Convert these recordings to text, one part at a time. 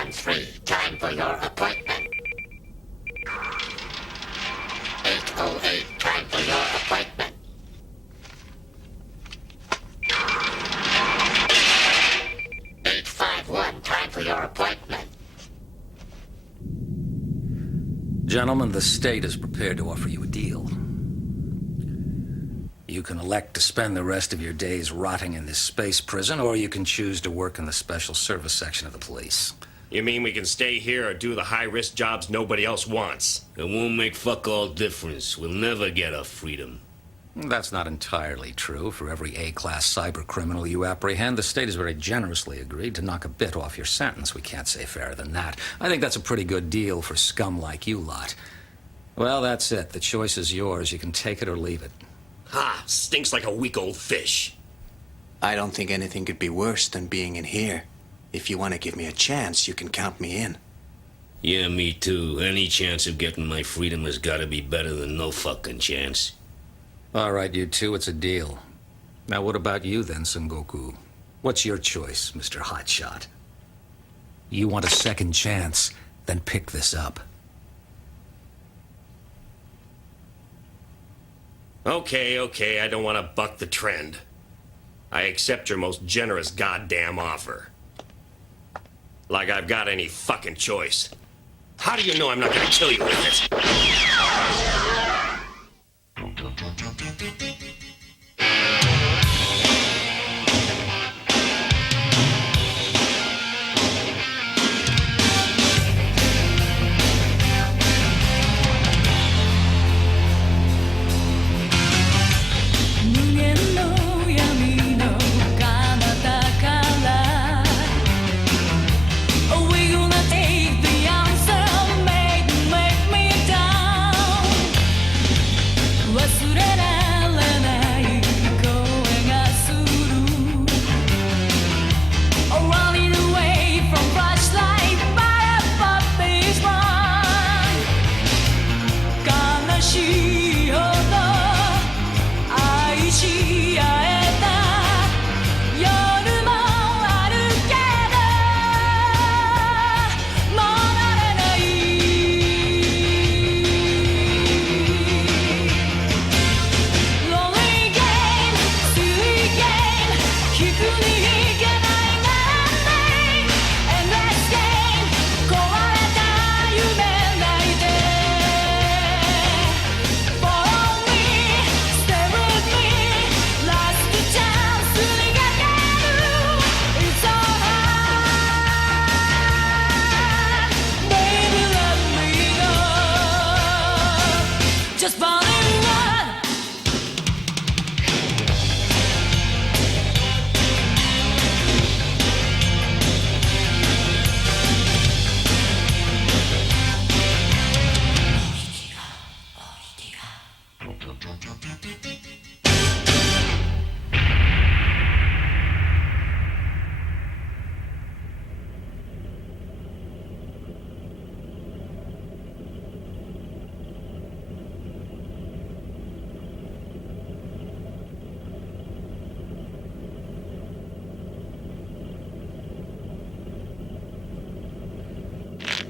813, time for your appointment. 808, time for your appointment. 851, time for your appointment. Gentlemen, the state is prepared to offer you a deal. You can elect to spend the rest of your days rotting in this space prison, or you can choose to work in the special service section of the police. You mean we can stay here or do the high-risk jobs nobody else wants? It won't make fuck all difference. We'll never get our freedom. That's not entirely true. For every A-class cyber criminal you apprehend, the state has very generously agreed to knock a bit off your sentence. We can't say fairer than that. I think that's a pretty good deal for scum like you lot. Well, that's it. The choice is yours. You can take it or leave it. Ha! Stinks like a week old fish. I don't think anything could be worse than being in here. If you want to give me a chance, you can count me in. Yeah, me too. Any chance of getting my freedom has got to be better than no fucking chance. All right, you two, it's a deal. Now, what about you then, Sengoku? What's your choice, Mr. Hotshot? You want a second chance, then pick this up. Okay, I don't want to buck the trend. I accept your most generous goddamn offer. Like I've got any fucking choice. How do you know I'm not gonna kill you with it?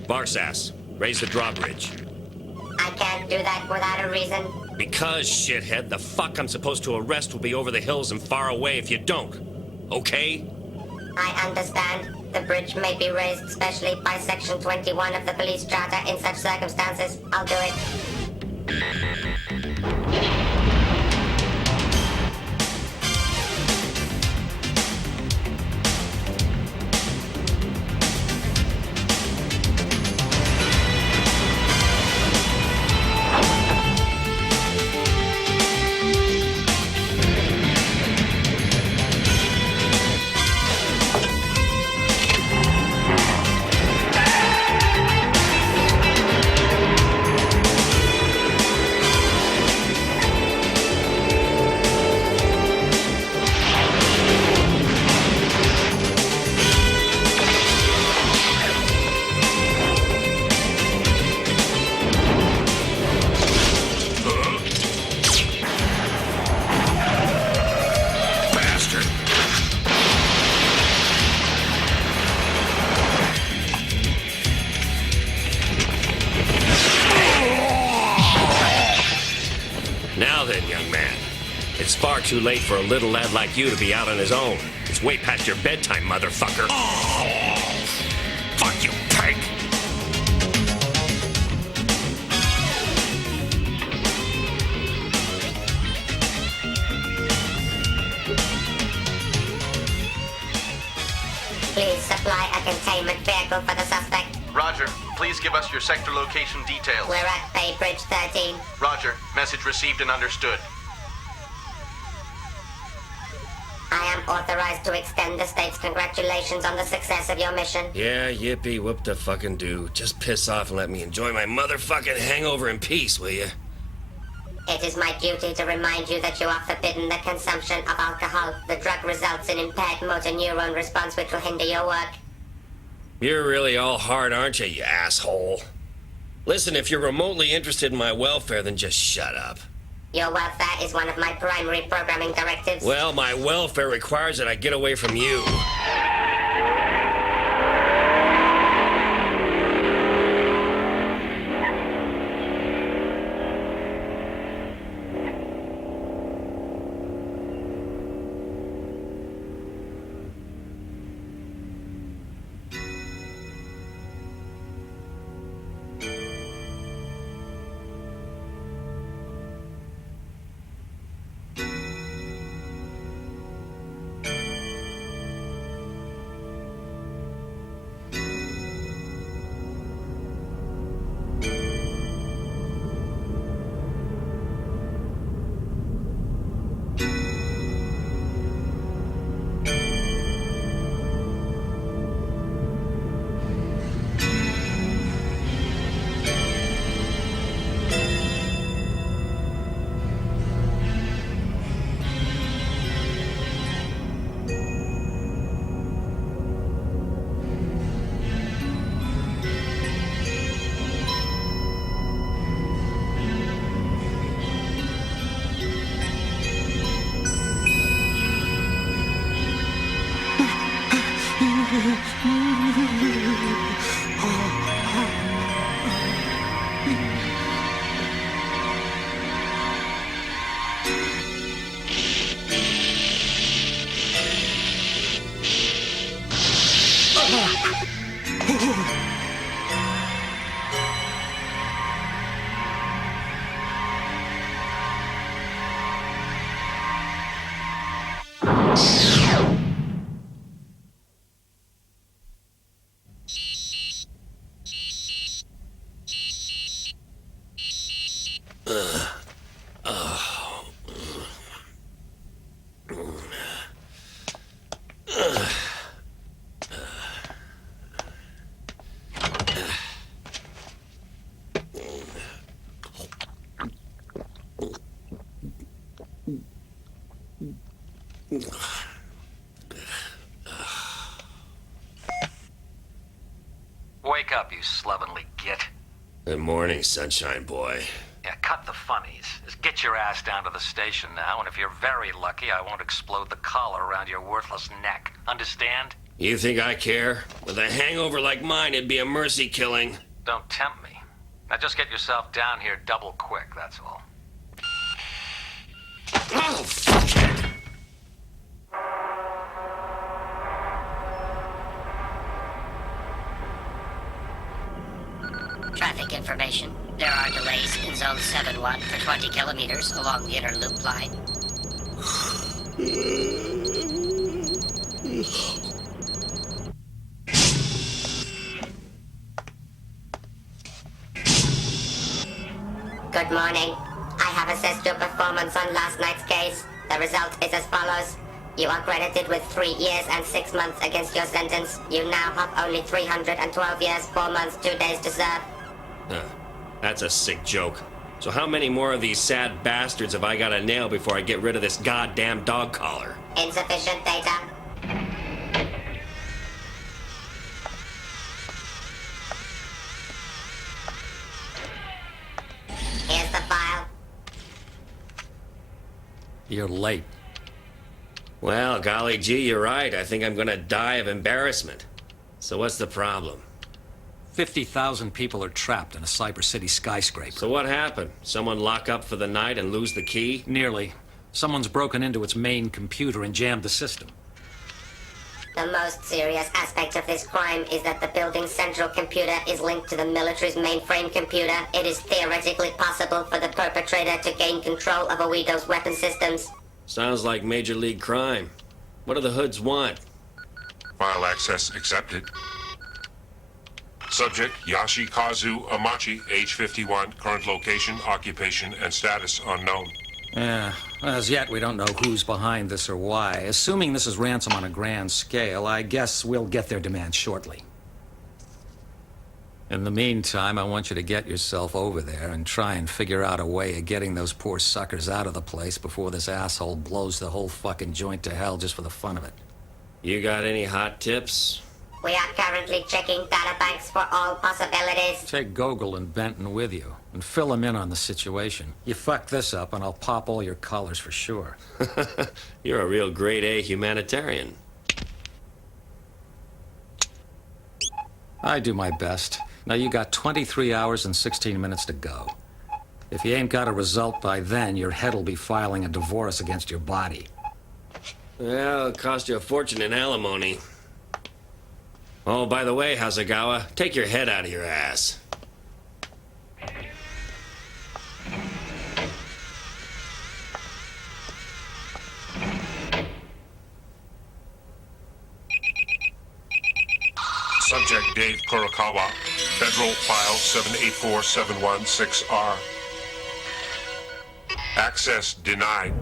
Barsass, raise the drawbridge. I can't do that without a reason. Because, shithead, the fuck I'm supposed to arrest will be over the hills and far away if you don't. Okay? I understand. The bridge may be raised specially by Section 21 of the Police Charter in such circumstances. I'll do it. Now then, young man. It's far too late for a little lad like you to be out on his own. It's way past your bedtime, motherfucker. Oh, fuck you, pig! Please supply a containment vehicle for the suspect. Roger. Please give us your sector location details. We're at Bay Bridge 13. Roger. Message received and understood. I am authorized to extend the state's congratulations on the success of your mission. Yeah, yippee, whoop the fucking do. Just piss off and let me enjoy my motherfucking hangover in peace, will you? It is my duty to remind you that you are forbidden the consumption of alcohol. The drug results in impaired motor neuron response which will hinder your work. You're really all hard, aren't you asshole? Listen, if you're remotely interested in my welfare, then just shut up. Your welfare is one of my primary programming directives. Well, my welfare requires that I get away from you. Wake up, you slovenly git. Good morning, sunshine boy. Yeah, cut the funnies. Just get your ass down to the station now, and if you're very lucky, I won't explode the collar around your worthless neck. Understand? You think I care? With a hangover like mine, it'd be a mercy killing. Don't tempt me. Now just get yourself down here double quick, that's all. Oh, fuck it! Traffic information. There are delays in Zone 7-1 for 20 kilometers along the inner loop line. Good morning. I have assessed your performance on last night's case. The result is as follows. You are credited with 3 years and 6 months against your sentence. You now have only 312 years, 4 months, 2 days to serve. That's a sick joke. So how many more of these sad bastards have I got to nail before I get rid of this goddamn dog collar? Insufficient data. Here's the file. You're late. Well, golly gee, you're right. I think I'm gonna die of embarrassment. So what's the problem? 50,000 people are trapped in a Cyber City skyscraper. So what happened? Someone lock up for the night and lose the key? Nearly. Someone's broken into its main computer and jammed the system. The most serious aspect of this crime is that the building's central computer is linked to the military's mainframe computer. It is theoretically possible for the perpetrator to gain control of Oedo's weapon systems. Sounds like major league crime. What do the hoods want? File access accepted. Subject, Yashikazu Amachi, age 51, current location, occupation, and status unknown. Yeah, as yet we don't know who's behind this or why. Assuming this is ransom on a grand scale, I guess we'll get their demands shortly. In the meantime, I want you to get yourself over there and try and figure out a way of getting those poor suckers out of the place before this asshole blows the whole fucking joint to hell just for the fun of it. You got any hot tips? We are currently checking databanks for all possibilities. Take Gogol and Benton with you, and fill them in on the situation. You fuck this up, and I'll pop all your collars for sure. You're a real grade A humanitarian. I do my best. Now you got 23 hours and 16 minutes to go. If you ain't got a result by then, your head'll be filing a divorce against your body. Well, it'll cost you a fortune in alimony. Oh, by the way, Hasegawa, take your head out of your ass. Subject Dave Kurokawa, Federal File 784716R. Access denied.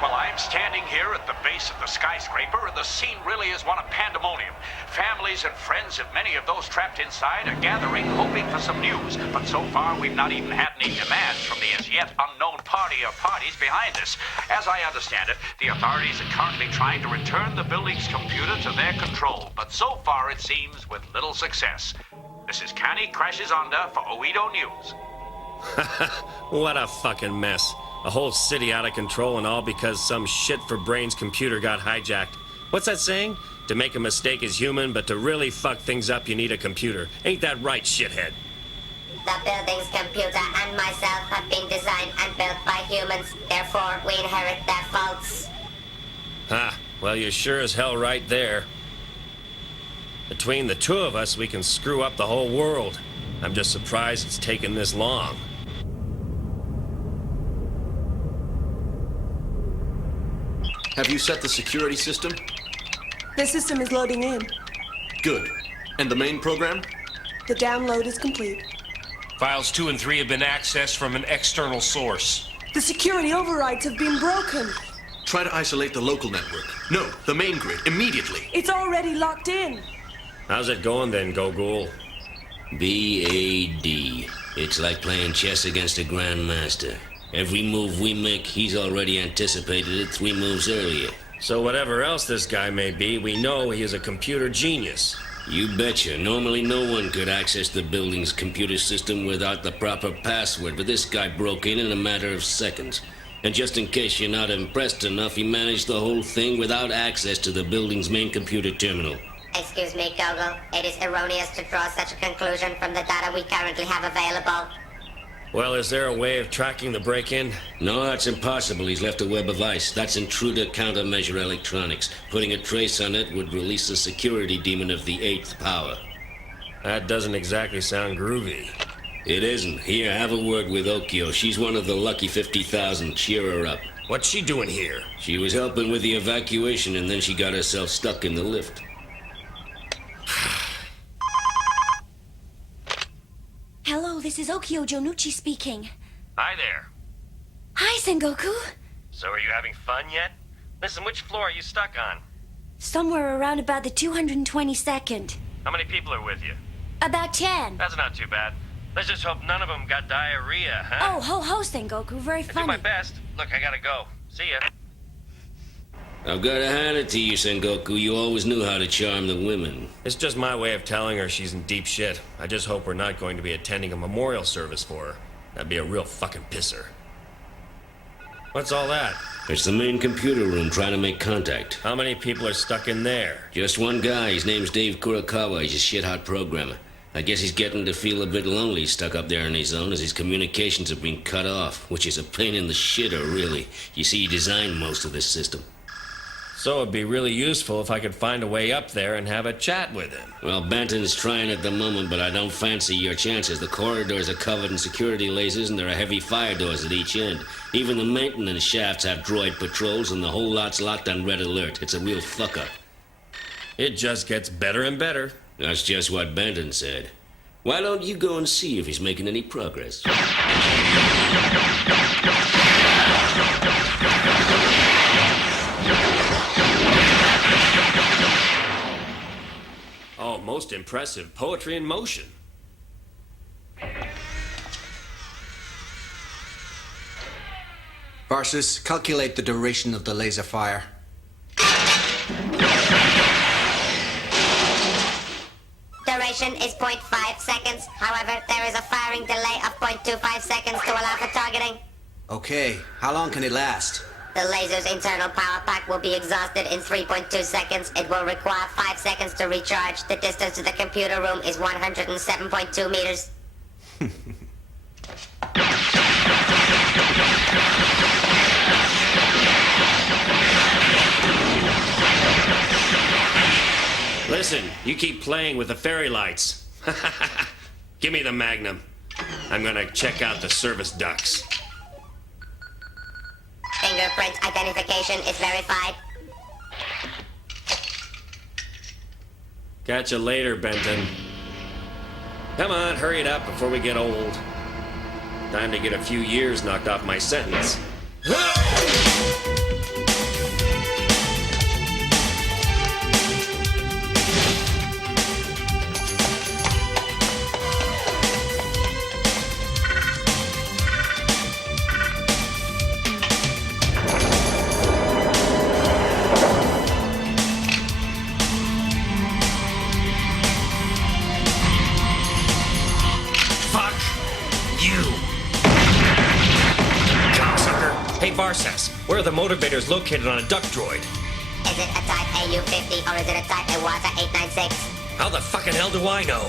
Well, I'm standing here at the base of the skyscraper, and the scene really is one of pandemonium. Families and friends of many of those trapped inside are gathering, hoping for some news. But so far, we've not even had any demands from the as yet unknown party or parties behind this. As I understand it, the authorities are currently trying to return the building's computer to their control. But so far, it seems, with little success. This is Canny Crashes Onda for Oedo News. What a fucking mess. A whole city out of control and all because some shit-for-brains computer got hijacked. What's that saying? To make a mistake is human, but to really fuck things up you need a computer. Ain't that right, shithead? The building's computer and myself have been designed and built by humans. Therefore, we inherit their faults. Ha, well, you're sure as hell right there. Between the two of us, we can screw up the whole world. I'm just surprised it's taken this long. Have you set the security system? The system is loading in. Good. And the main program? The download is complete. Files 2 and 3 have been accessed from an external source. The security overrides have been broken. Try to isolate the local network. No, the main grid, immediately. It's already locked in. How's it going then, Gogol? B.A.D. It's like playing chess against a grandmaster. Every move we make, he's already anticipated it 3 moves earlier. So whatever else this guy may be, we know he is a computer genius. You betcha. Normally no one could access the building's computer system without the proper password, but this guy broke in a matter of seconds. And just in case you're not impressed enough, he managed the whole thing without access to the building's main computer terminal. Excuse me, Gogol. It is erroneous to draw such a conclusion from the data we currently have available. Well, is there a way of tracking the break-in? No, that's impossible. He's left a web of ice. That's intruder countermeasure electronics. Putting a trace on it would release the security demon of the 8th power. That doesn't exactly sound groovy. It isn't. Here, have a word with Okio. She's one of the lucky 50,000. Cheer her up. What's she doing here? She was helping with the evacuation, and then she got herself stuck in the lift. Hello, this is Okio Jonuchi speaking. Hi there. Hi, Sengoku. So are you having fun yet? Listen, which floor are you stuck on? Somewhere around about the 222nd. How many people are with you? About 10. That's not too bad. Let's just hope none of them got diarrhea, huh? Oh, ho, Sengoku. Very I funny. do my best. Look, I gotta go. See ya. I've got to hand it to you, Sengoku. You always knew how to charm the women. It's just my way of telling her she's in deep shit. I just hope we're not going to be attending a memorial service for her. That'd be a real fucking pisser. What's all that? It's the main computer room trying to make contact. How many people are stuck in there? Just one guy. His name's Dave Kurakawa. He's a shit-hot programmer. I guess he's getting to feel a bit lonely stuck up there in his zone as his communications have been cut off, which is a pain in the shitter, really. You see, he designed most of this system. So it'd be really useful if I could find a way up there and have a chat with him. Well, Benton's trying at the moment, but I don't fancy your chances. The corridors are covered in security lasers, and there are heavy fire doors at each end. Even the maintenance shafts have droid patrols, and the whole lot's locked on red alert. It's a real fuck-up. It just gets better and better. That's just what Benton said. Why don't you go and see if he's making any progress? Oh, most impressive. Poetry in motion. Varsus, calculate the duration of the laser fire. Duration is 0.5 seconds. However, there is a firing delay of 0.25 seconds to allow for targeting. Okay, how long can it last? The laser's internal power pack will be exhausted in 3.2 seconds. It will require 5 seconds to recharge. The distance to the computer room is 107.2 meters. Listen, you keep playing with the fairy lights. Give me the Magnum. I'm gonna check out the service ducts. Fingerprint identification is verified. Catch you later, Benton. Come on, hurry it up before we get old. Time to get a few years knocked off my sentence. Where are the motivators located on a duct droid? Is it a Type AU-50 or is it a Type Iwata 896? How the fucking hell do I know?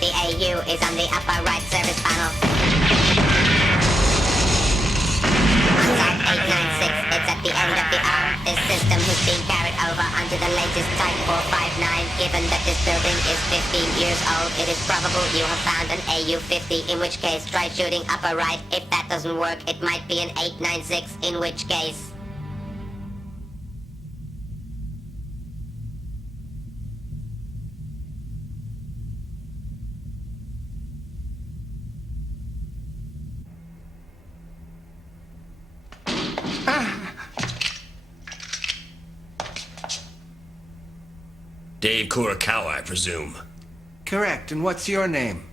The AU is on the upper right service panel. Type 896, it's at the end of the arm. This system has been carried over onto the latest Type 459. Given that this building is 15 years old, it is probable you have found an AU-50, in which case try shooting upper right. If that doesn't work, it might be an 896, in which case... Dave Kurakawa, I presume. Correct, and what's your name?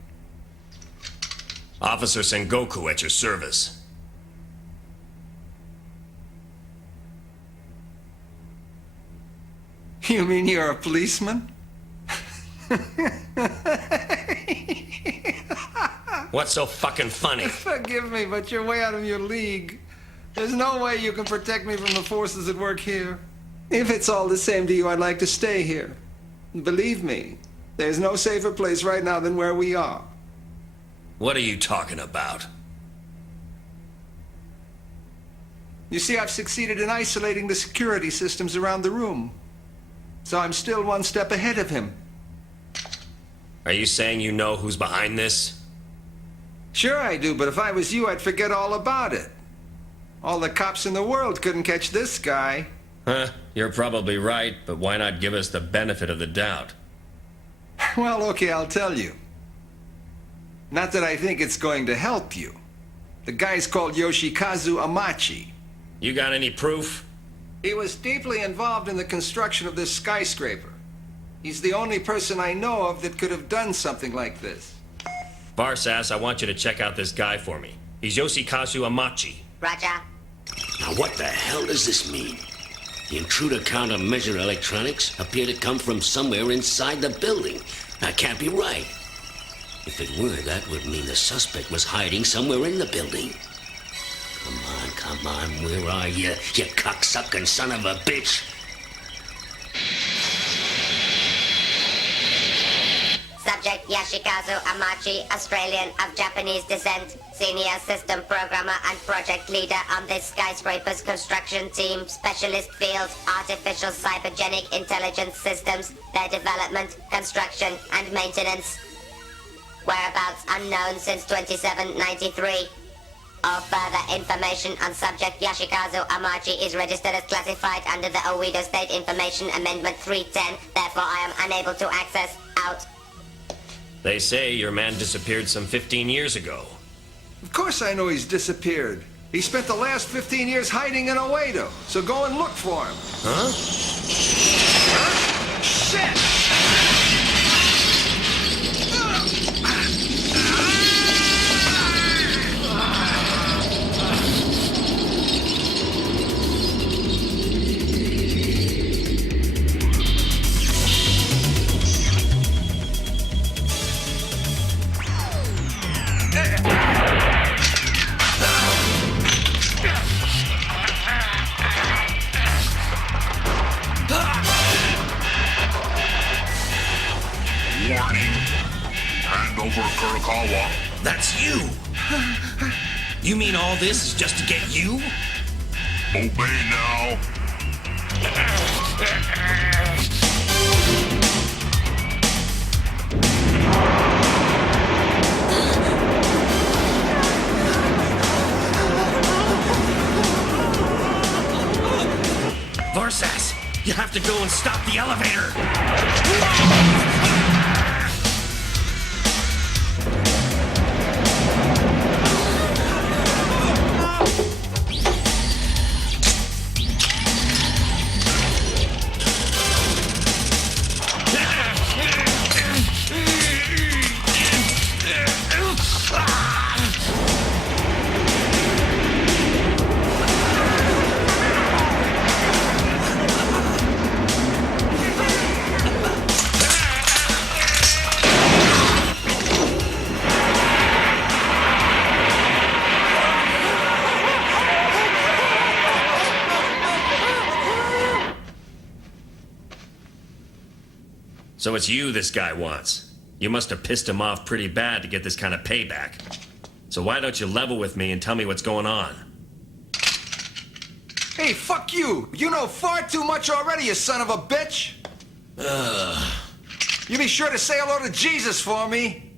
Officer Sengoku at your service. You mean you're a policeman? What's so fucking funny? Forgive me, but you're way out of your league. There's no way you can protect me from the forces at work here. If it's all the same to you, I'd like to stay here. Believe me, there's no safer place right now than where we are. What are you talking about? You see, I've succeeded in isolating the security systems around the room. So I'm still one step ahead of him. Are you saying you know who's behind this? Sure I do, but if I was you, I'd forget all about it. All the cops in the world couldn't catch this guy. Huh, you're probably right, but why not give us the benefit of the doubt? Well, okay, I'll tell you. Not that I think it's going to help you. The guy's called Yoshikazu Amachi. You got any proof? He was deeply involved in the construction of this skyscraper. He's the only person I know of that could have done something like this. Varsas, I want you to check out this guy for me. He's Yoshikazu Amachi. Roger. Now what the hell does this mean? The intruder countermeasure electronics appear to come from somewhere inside the building. That can't be right. If it were, that would mean the suspect was hiding somewhere in the building. Come on, where are you cocksucking son of a bitch? Subject Yashikazu Amachi, Australian of Japanese descent, senior system programmer and project leader on this skyscraper's construction team. Specialist field, artificial cybergenic intelligence systems, their development, construction, and maintenance. Whereabouts unknown since 2793. All further information on subject Yashikazu Amachi is registered as classified under the Oedo State Information Amendment 310. Therefore, I am unable to access. Out. They say your man disappeared some 15 years ago. Of course I know he's disappeared. He spent the last 15 years hiding in Oedo, so go and look for him. Huh? Shit! Warning. Hand over Kurokawa. That's you! You mean all this is just to get you? Obey now. Varsas, you have to go and stop the elevator! So it's you this guy wants. You must have pissed him off pretty bad to get this kind of payback. So why don't you level with me and tell me what's going on? Hey, fuck you! You know far too much already, you son of a bitch! You be sure to say hello to Jesus for me.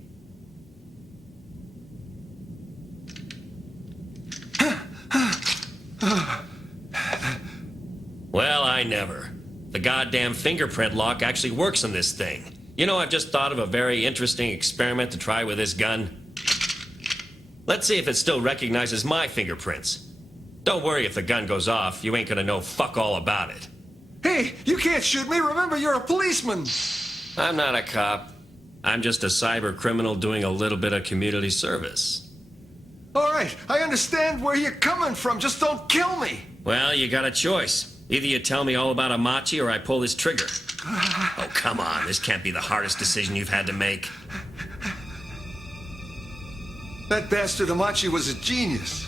Well, I never. The goddamn fingerprint lock actually works on this thing. You know, I've just thought of a very interesting experiment to try with this gun. Let's see if it still recognizes my fingerprints. Don't worry if the gun goes off, you ain't gonna know fuck all about it. Hey, you can't shoot me. Remember, you're a policeman. I'm not a cop. I'm just a cyber criminal doing a little bit of community service. All right, I understand where you're coming from. Just don't kill me. Well, you got a choice. Either you tell me all about Amachi or I pull this trigger. Oh, come on. This can't be the hardest decision you've had to make. That bastard Amachi was a genius.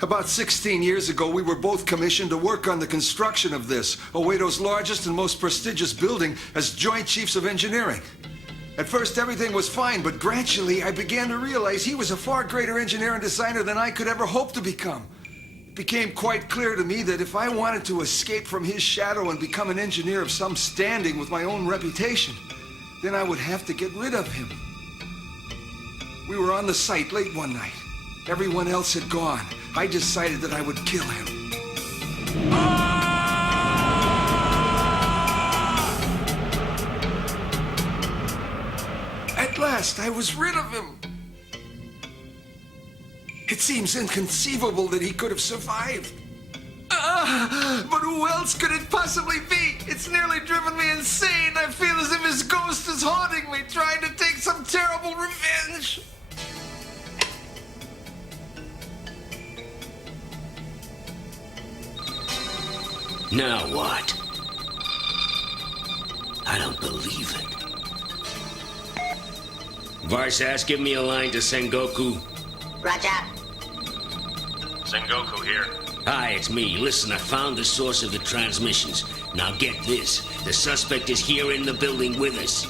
About 16 years ago, we were both commissioned to work on the construction of this, Oedo's largest and most prestigious building, as Joint Chiefs of Engineering. At first, everything was fine, but gradually I began to realize he was a far greater engineer and designer than I could ever hope to become. It became quite clear to me that if I wanted to escape from his shadow and become an engineer of some standing with my own reputation, then I would have to get rid of him. We were on the site late one night. Everyone else had gone. I decided that I would kill him. At last, I was rid of him. It seems inconceivable that he could have survived. But who else could it possibly be? It's nearly driven me insane. I feel as if his ghost is haunting me, trying to take some terrible revenge. Now what? I don't believe it. Varsas, give me a line to Sengoku. Roger. Sengoku here. Hi, it's me. Listen, I found the source of the transmissions. Now get this. The suspect is here in the building with us.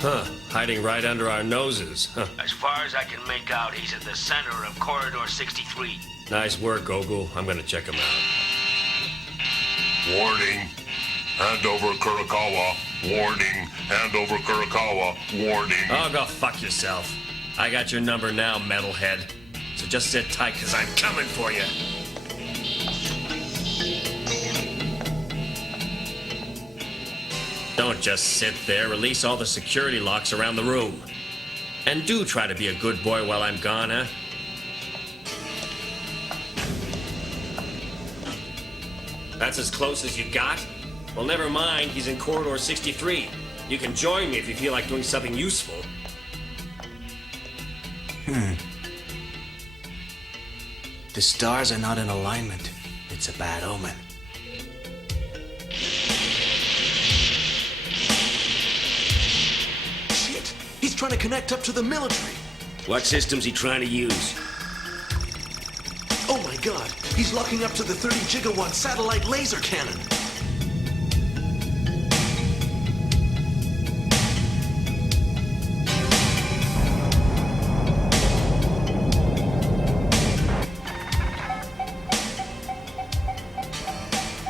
Huh. Hiding right under our noses. Huh. As far as I can make out, he's at the center of Corridor 63. Nice work, Ogle. I'm gonna check him out. Warning. Hand over Kurokawa. Warning. Hand over Kurokawa. Warning. Oh, go fuck yourself. I got your number now, metalhead. So just sit tight, because I'm coming for you. Don't just sit there. Release all the security locks around the room. And do try to be a good boy while I'm gone, huh? That's as close as you got? Well, never mind. He's in Corridor 63. You can join me if you feel like doing something useful. The stars are not in alignment. It's a bad omen. Shit! He's trying to connect up to the military. What system's he trying to use? Oh my god, he's locking up to the 30 gigawatt satellite laser cannon.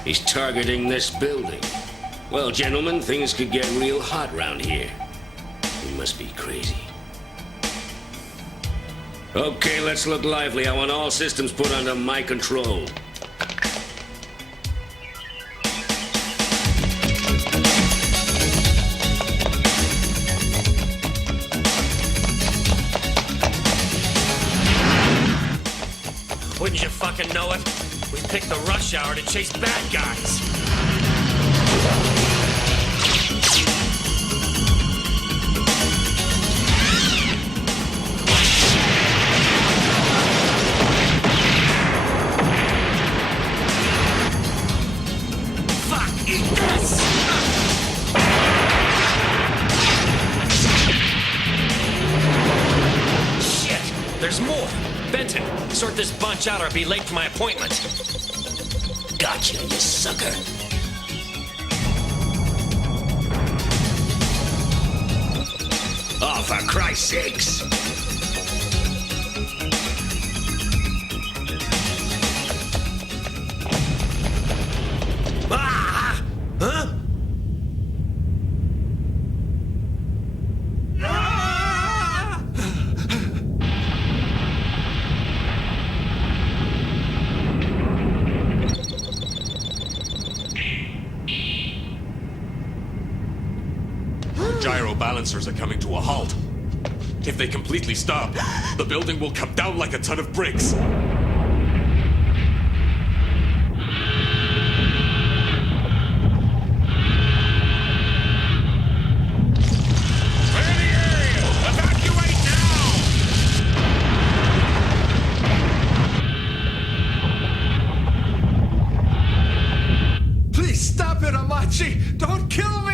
He's targeting this building. Well, gentlemen, things could get real hot round here. He must be crazy. Okay, let's look lively. I want all systems put under my control. Wouldn't you fucking know it? We picked the rush hour to chase bad guys. Fuck, eat this! Shit, there's more. Benton, sort this bunch out or I'll be late for my appointment. Gotcha, you sucker. Oh, for Christ's sakes. Ah! Huh? Gyro balancers are coming to a halt. If they completely stop, the building will come down like a ton of bricks. Please stop it, Amachi! Don't kill me!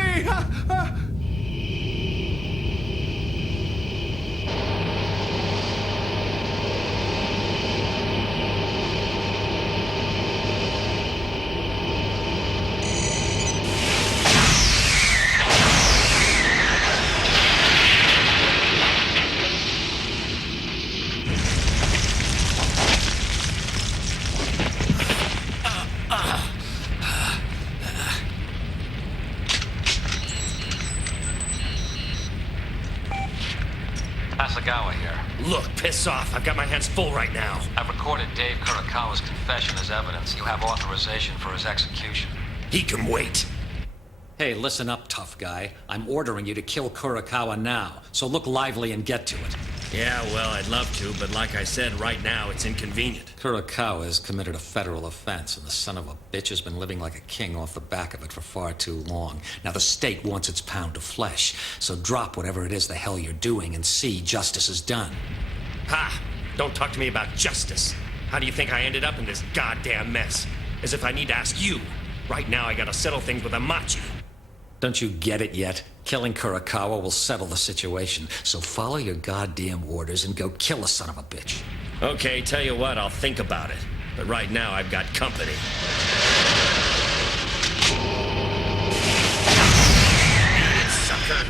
Asagawa here. Look, piss off. I've got my hands full right now. I've recorded Dave Kurokawa's confession as evidence. You have authorization for his execution. He can wait. Hey, listen up, tough guy. I'm ordering you to kill Kurokawa now, so look lively and get to it. Yeah, well, I'd love to, but like I said, right now it's inconvenient. Kurokawa has committed a federal offense, and the son of a bitch has been living like a king off the back of it for far too long. Now, the state wants its pound of flesh, so drop whatever it is the hell you're doing and see justice is done. Ha! Don't talk to me about justice. How do you think I ended up in this goddamn mess? As if I need to ask you. Right now, I gotta settle things with Amachi. Don't you get it yet? Killing Kurakawa will settle the situation, so follow your goddamn orders and go kill a son of a bitch. Okay, tell you what, I'll think about it. But right now, I've got company. Sucker!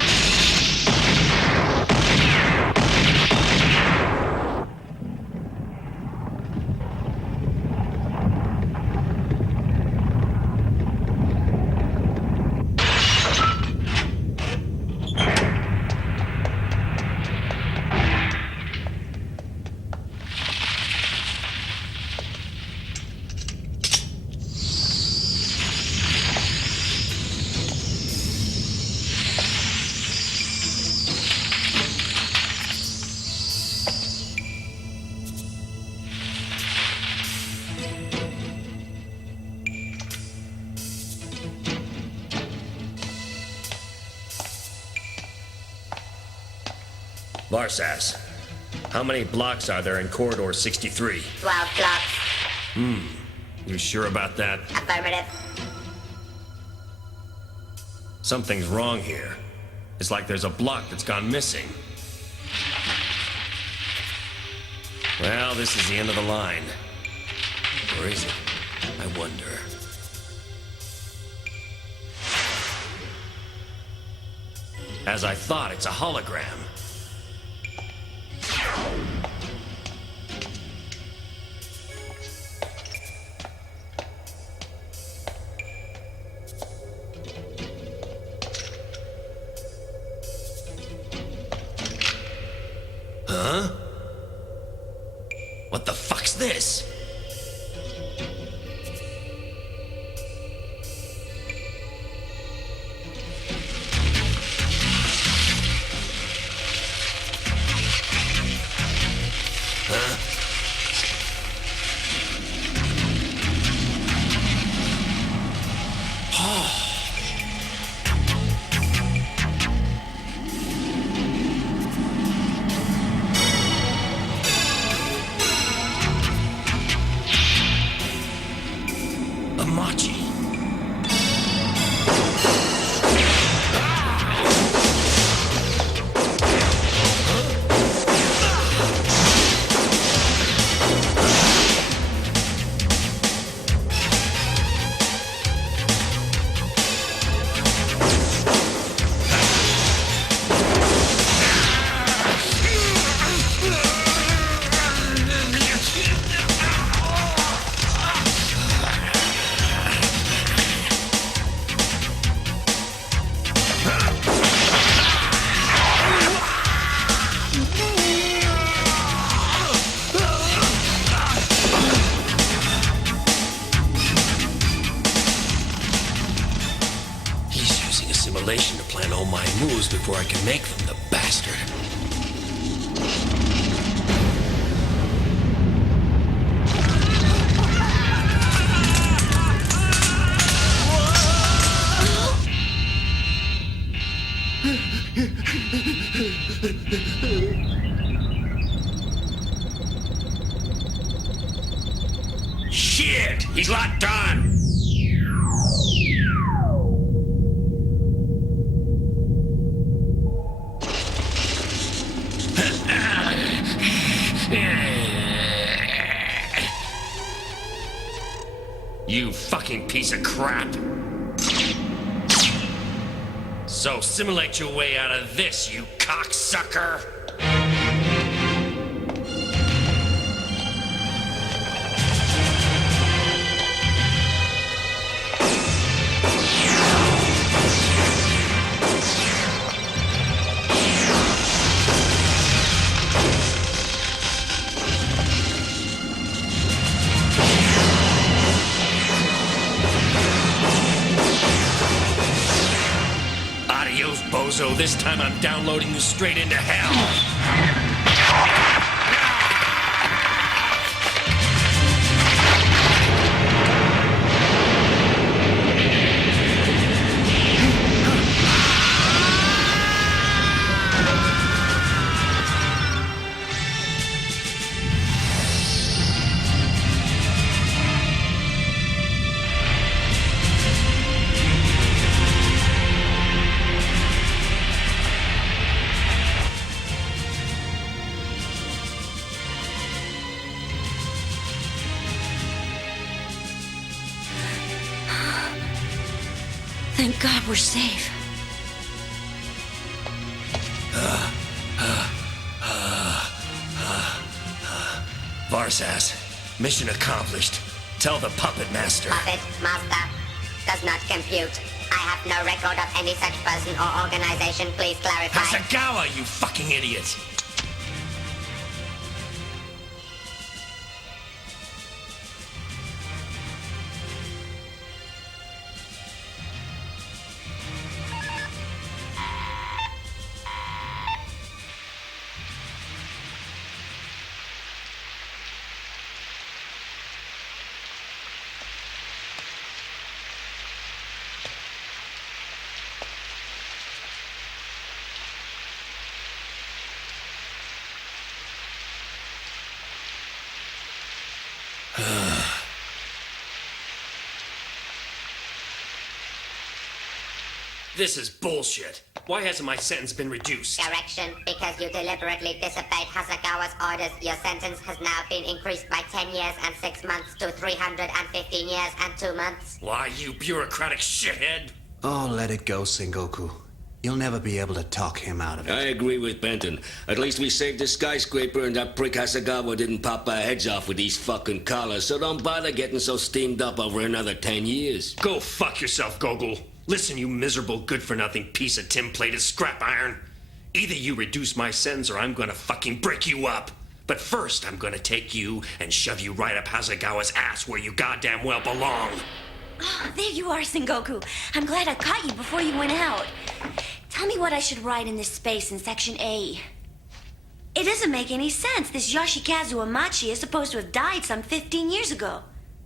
Barsas, how many blocks are there in Corridor 63? 12 blocks. You sure about that? Affirmative. Something's wrong here. It's like there's a block that's gone missing. Well, this is the end of the line. Or is it? I wonder. As I thought, it's a hologram. Huh? What the fuck's this? To plan all my moves before I can make them, the bastard. Shit! He's locked on! You fucking piece of crap. So simulate your way out of this, you cocksucker. Bozo, this time I'm downloading you straight into hell. Thank God we're safe. Varsas, mission accomplished. Tell the puppet master. Puppet master does not compute. I have no record of any such person or organization. Please clarify. Hasagawa, you fucking idiot! This is bullshit. Why hasn't my sentence been reduced? Correction, because you deliberately disobeyed Hasagawa's orders, your sentence has now been increased by 10 years and 6 months to 315 years and 2 months. Why, you bureaucratic shithead? Oh, let it go, Sengoku. You'll never be able to talk him out of it. I agree with Benton. At least we saved the skyscraper and that prick Hasagawa didn't pop our heads off with these fucking collars, so don't bother getting so steamed up over another 10 years. Go fuck yourself, Gogol. Listen, you miserable, good-for-nothing piece of tin-plated scrap iron. Either you reduce my sentence or I'm gonna fucking break you up. But first, I'm gonna take you and shove you right up Hasagawa's ass where you goddamn well belong. Oh, there you are, Sengoku. I'm glad I caught you before you went out. Tell me what I should write in this space in Section A. It doesn't make any sense. This Yoshikazu Amachi is supposed to have died some 15 years ago.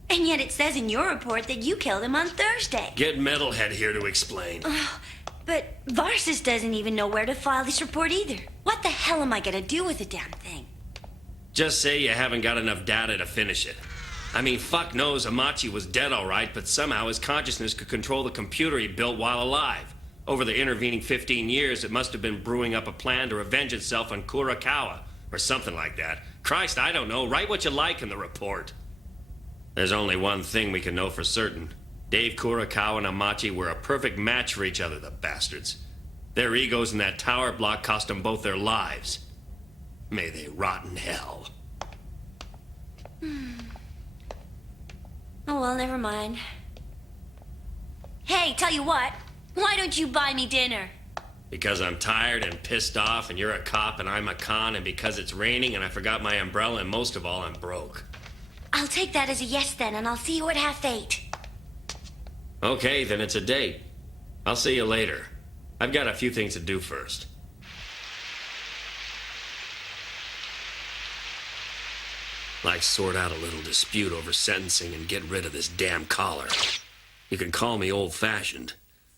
And yet it says in your report that you killed him on Thursday. Get Metalhead here to explain. But Varsas doesn't even know where to file this report either. What the hell am I gonna do with the damn thing? Just say you haven't got enough data to finish it. I mean, fuck knows Amachi was dead all right, but somehow his consciousness could control the computer he built while alive. Over the intervening 15 years, it must have been brewing up a plan to revenge itself on Kurakawa, or something like that. Christ, I don't know. Write what you like in the report. There's only one thing we can know for certain. Dave Kurakawa and Amachi were a perfect match for each other, the bastards. Their egos in that tower block cost them both their lives. May they rot in hell. Oh, well, never mind. Hey, tell you what. Why don't you buy me dinner? Because I'm tired and pissed off and you're a cop and I'm a con and because it's raining and I forgot my umbrella and most of all, I'm broke. I'll take that as a yes then, and I'll see you at 8:30. Okay, then it's a date. I'll see you later. I've got a few things to do first. Like sort out a little dispute over sentencing and get rid of this damn collar. You can call me old-fashioned,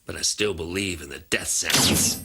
but I still believe in the death sentence.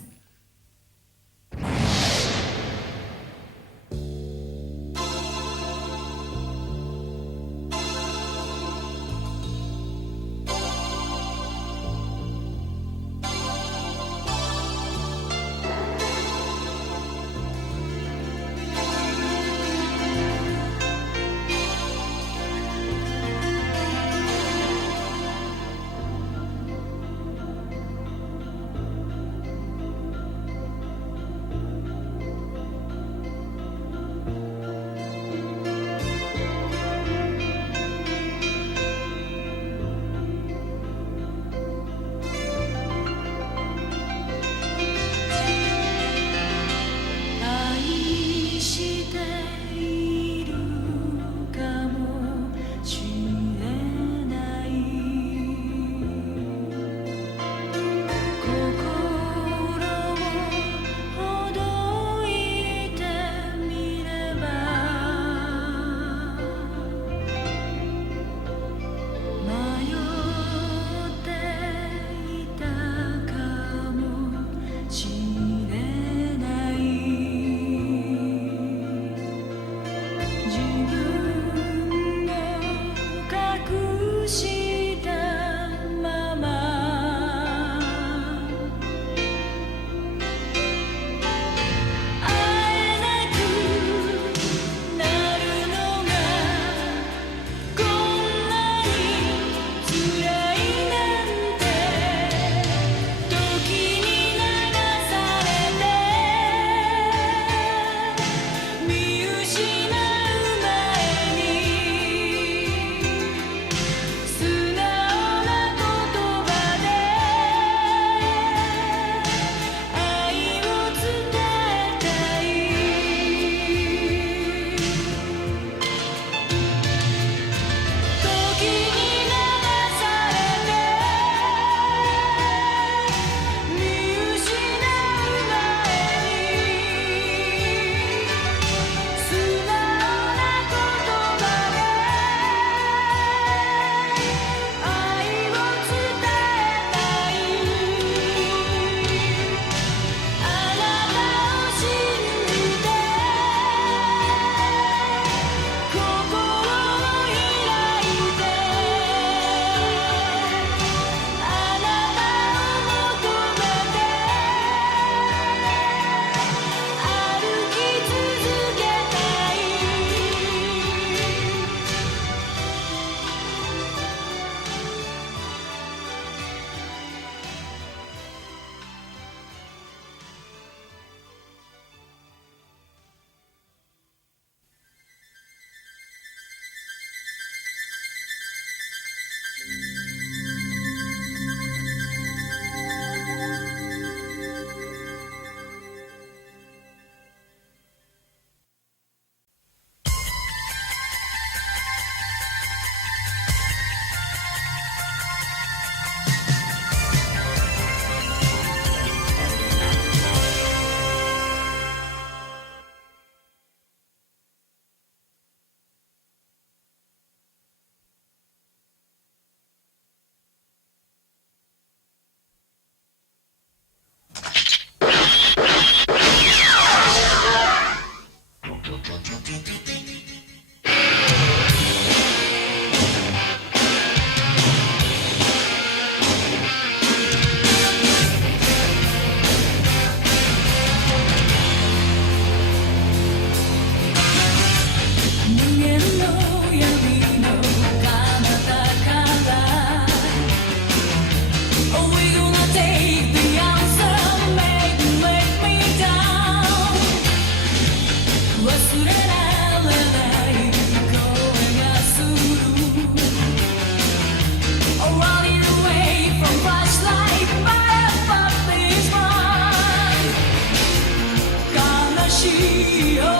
しいほど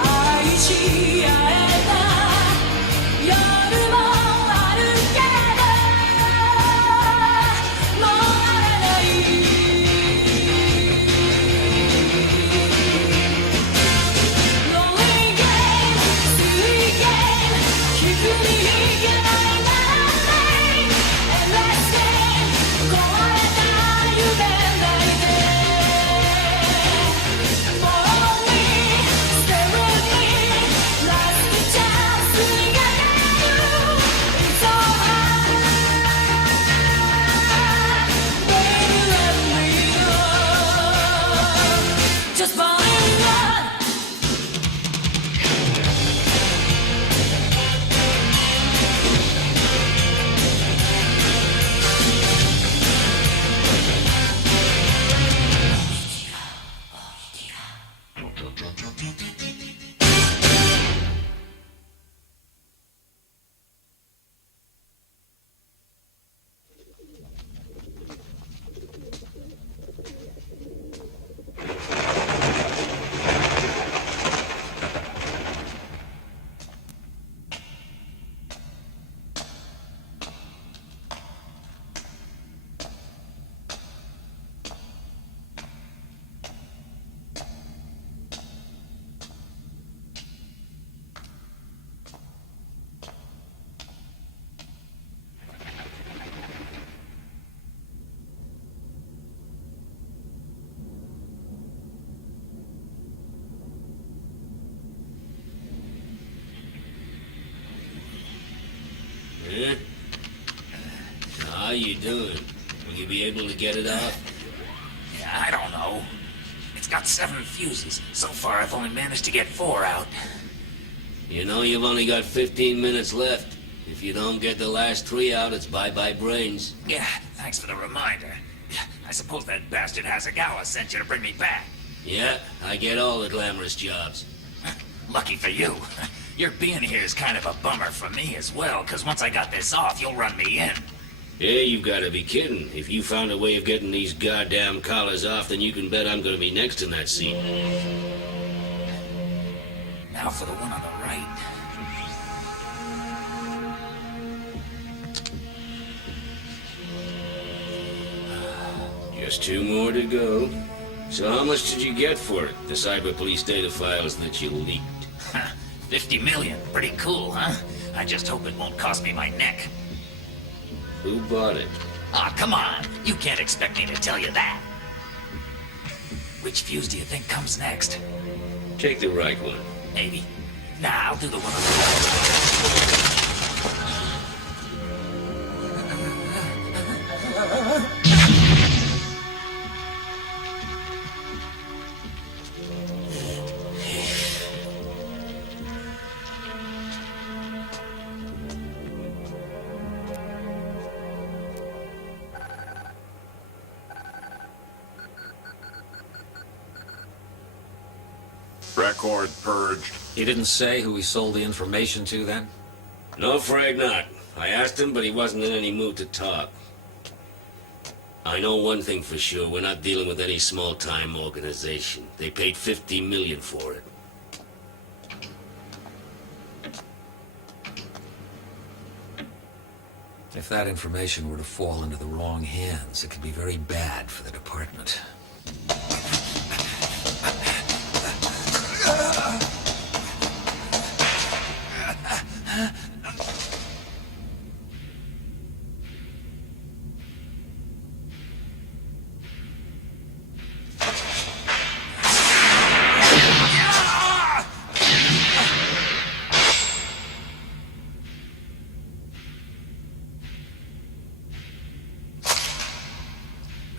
愛し合えた夜もあるけどもう会えないLonely game, sweet game 聞くにいけないならないEndless game 壊れた夢抱いてFollow me, stay with me Last chance 逃げてる It's all hard Baby let me go Just fall in love Huh? How you doing? Will you be able to get it off? I don't know. It's got 7 fuses. So far, I've only managed to get 4 out. You know you've only got 15 minutes left. If you don't get the last 3 out, it's bye-bye brains. Yeah, thanks for the reminder. I suppose that bastard Hasegawa sent you to bring me back. Yeah, I get all the glamorous jobs. Lucky for you. Your being here is kind of a bummer for me as well, because once I got this off, you'll run me in. Yeah, you gotta be kidding. If you found a way of getting these goddamn collars off, then you can bet I'm gonna be next in that seat. Now for the one on the right. Just 2 more to go. So how much did you get for it? The cyber police data files that you leaked. 50 million. Pretty cool, huh? I just hope it won't cost me my neck. Who bought it? Aw, come on. You can't expect me to tell you that. Which fuse do you think comes next? Take the right one. Maybe. Nah, I'll do the one on the left. Record purged. He didn't say who he sold the information to then? No, afraid not. I asked him, but he wasn't in any mood to talk. I know one thing for sure. We're not dealing with any small-time organization. They paid 50 million for it. If that information were to fall into the wrong hands, it could be very bad for the department.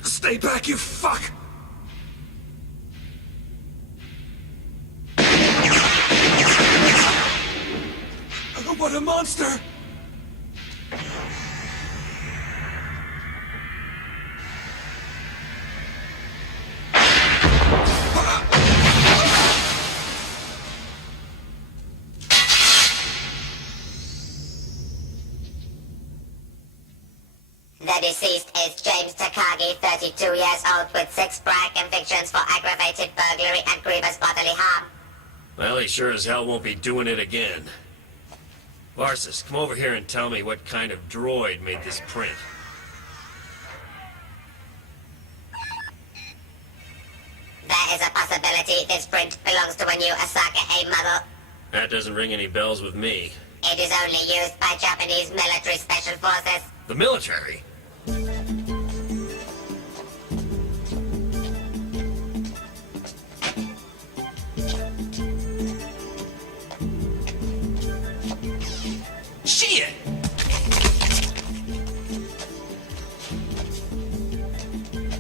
Stay back, you fuck! What a monster! The deceased is James Takagi, 32 years old, with 6 prior convictions for aggravated burglary and grievous bodily harm. Well, he sure as hell won't be doing it again. Varsus, come over here and tell me what kind of droid made this print. There is a possibility this print belongs to a new Asaka A model. That doesn't ring any bells with me. It is only used by Japanese military special forces. The military? Shit!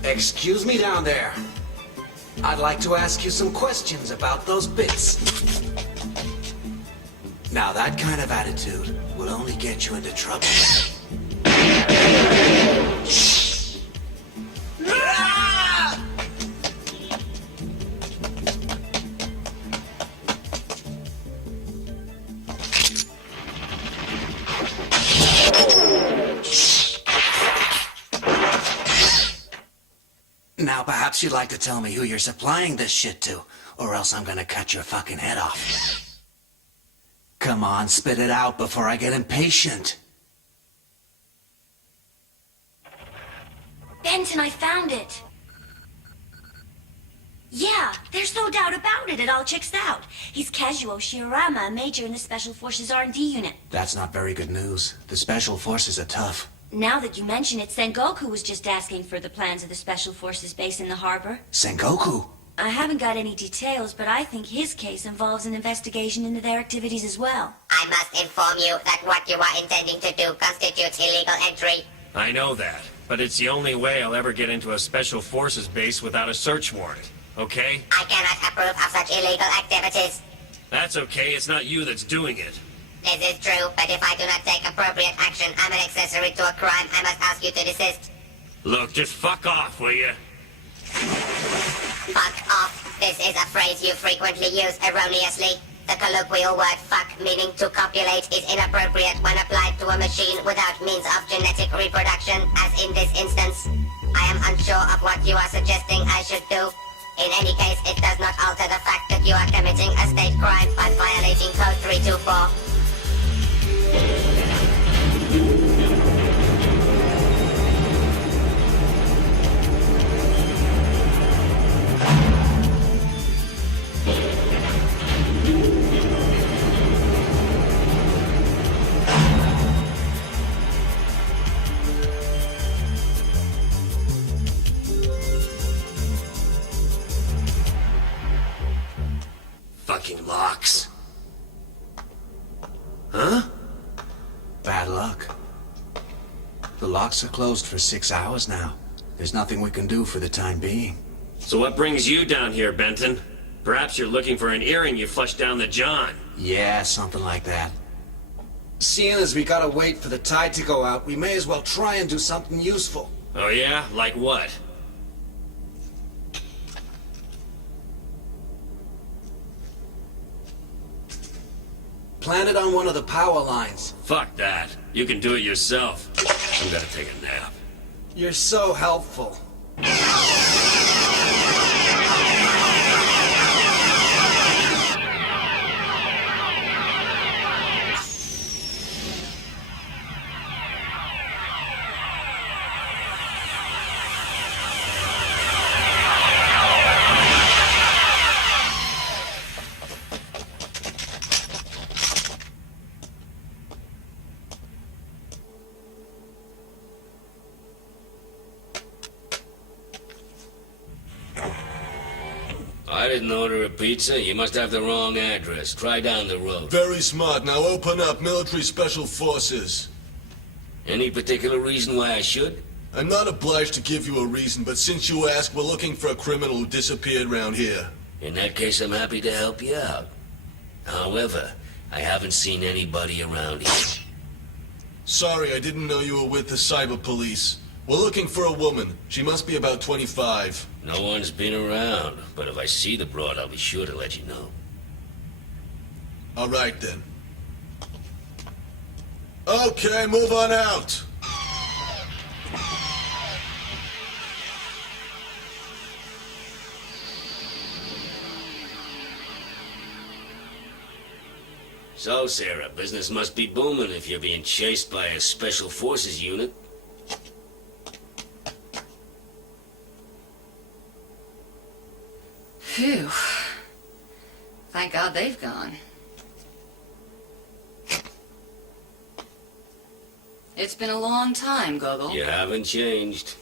Excuse me down there. I'd like to ask you some questions about those bits. Now that kind of attitude will only get you into trouble. Now perhaps you'd like to tell me who you're supplying this shit to, or else I'm gonna cut your fucking head off. Come on, spit it out before I get impatient. Benton, I found it. Yeah, there's no doubt about it. It all checks out. He's Kazuo Shirama, a major in the Special Forces R&D unit. That's not very good news. The Special Forces are tough. Now that you mention it, Sengoku was just asking for the plans of the Special Forces base in the harbor. Sengoku? I haven't got any details, but I think his case involves an investigation into their activities as well. I must inform you that what you are intending to do constitutes illegal entry. I know that, but it's the only way I'll ever get into a Special Forces base without a search warrant, okay? I cannot approve of such illegal activities. That's okay, it's not you that's doing it. This is true, but if I do not take appropriate action, I'm an accessory to a crime. I must ask you to desist. Look, just fuck off, will you? Fuck off. This is a phrase you frequently use erroneously. The colloquial word fuck, meaning to copulate, is inappropriate when applied to a machine without means of genetic reproduction, as in this instance. I am unsure of what you are suggesting I should do. In any case, it does not alter the fact that you are committing a state crime by violating Code 324. Fucking locks. Huh? Bad luck. The locks are closed for 6 hours now. There's nothing we can do for the time being. So what brings you down here, Benton? Perhaps you're looking for an earring you flushed down the john. Yeah, something like that. Seeing as we gotta wait for the tide to go out, we may as well try and do something useful. Oh yeah? Like what? Plant it on one of the power lines. Fuck that. You can do it yourself. I'm gonna take a nap. You're so helpful. I didn't order a pizza. You must have the wrong address. Try down the road. Very smart. Now open up, Military Special Forces. Any particular reason why I should? I'm not obliged to give you a reason, but since you ask, we're looking for a criminal who disappeared around here. In that case, I'm happy to help you out. However, I haven't seen anybody around here. Sorry, I didn't know you were with the cyber police. We're looking for a woman. She must be about 25. No one's been around, but if I see the broad, I'll be sure to let you know. All right, then. Okay, move on out. So, Sarah, business must be booming if you're being chased by a special forces unit. Phew. Thank God they've gone. It's been a long time, Gogol. You haven't changed.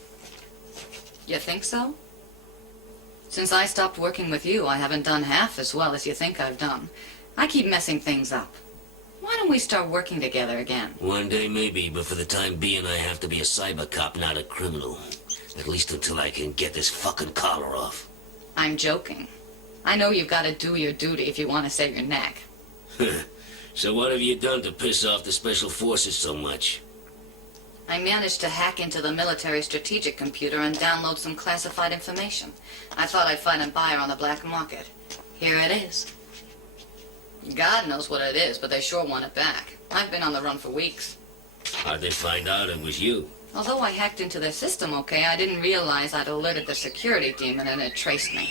You think so? Since I stopped working with you, I haven't done half as well as you think I've done. I keep messing things up. Why don't we start working together again? One day maybe, but for the time being I have to be a cyber cop, not a criminal. At least until I can get this fucking collar off. I'm joking. I know you've got to do your duty if you want to save your neck. So what have you done to piss off the special forces so much? I managed to hack into the military strategic computer and download some classified information. I thought I'd find a buyer on the black market. Here it is. God knows what it is, but they sure want it back. I've been on the run for weeks. How'd they find out it was you? Although I hacked into their system okay, I didn't realize I'd alerted the security demon and it traced me.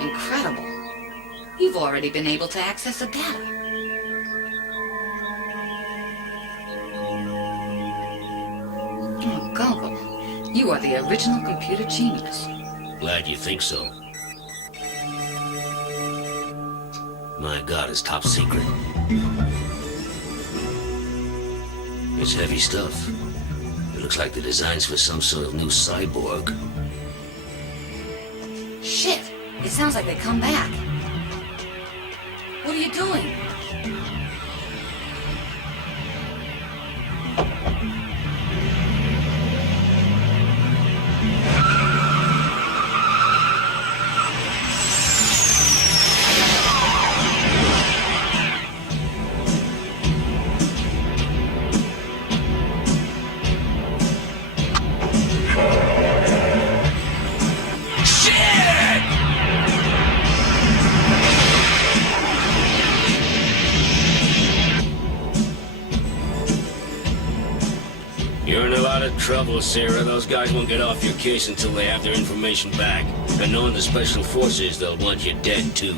Incredible. You've already been able to access the data. Oh, Gogol, you are the original computer genius. Glad you think so. My God, it's top secret. It's heavy stuff. It looks like the designs for some sort of new cyborg. Shit! It sounds like they come back. What are you doing? You're in a lot of trouble, Sarah. Those guys won't get off your case until they have their information back. And knowing the special forces, they'll want you dead, too.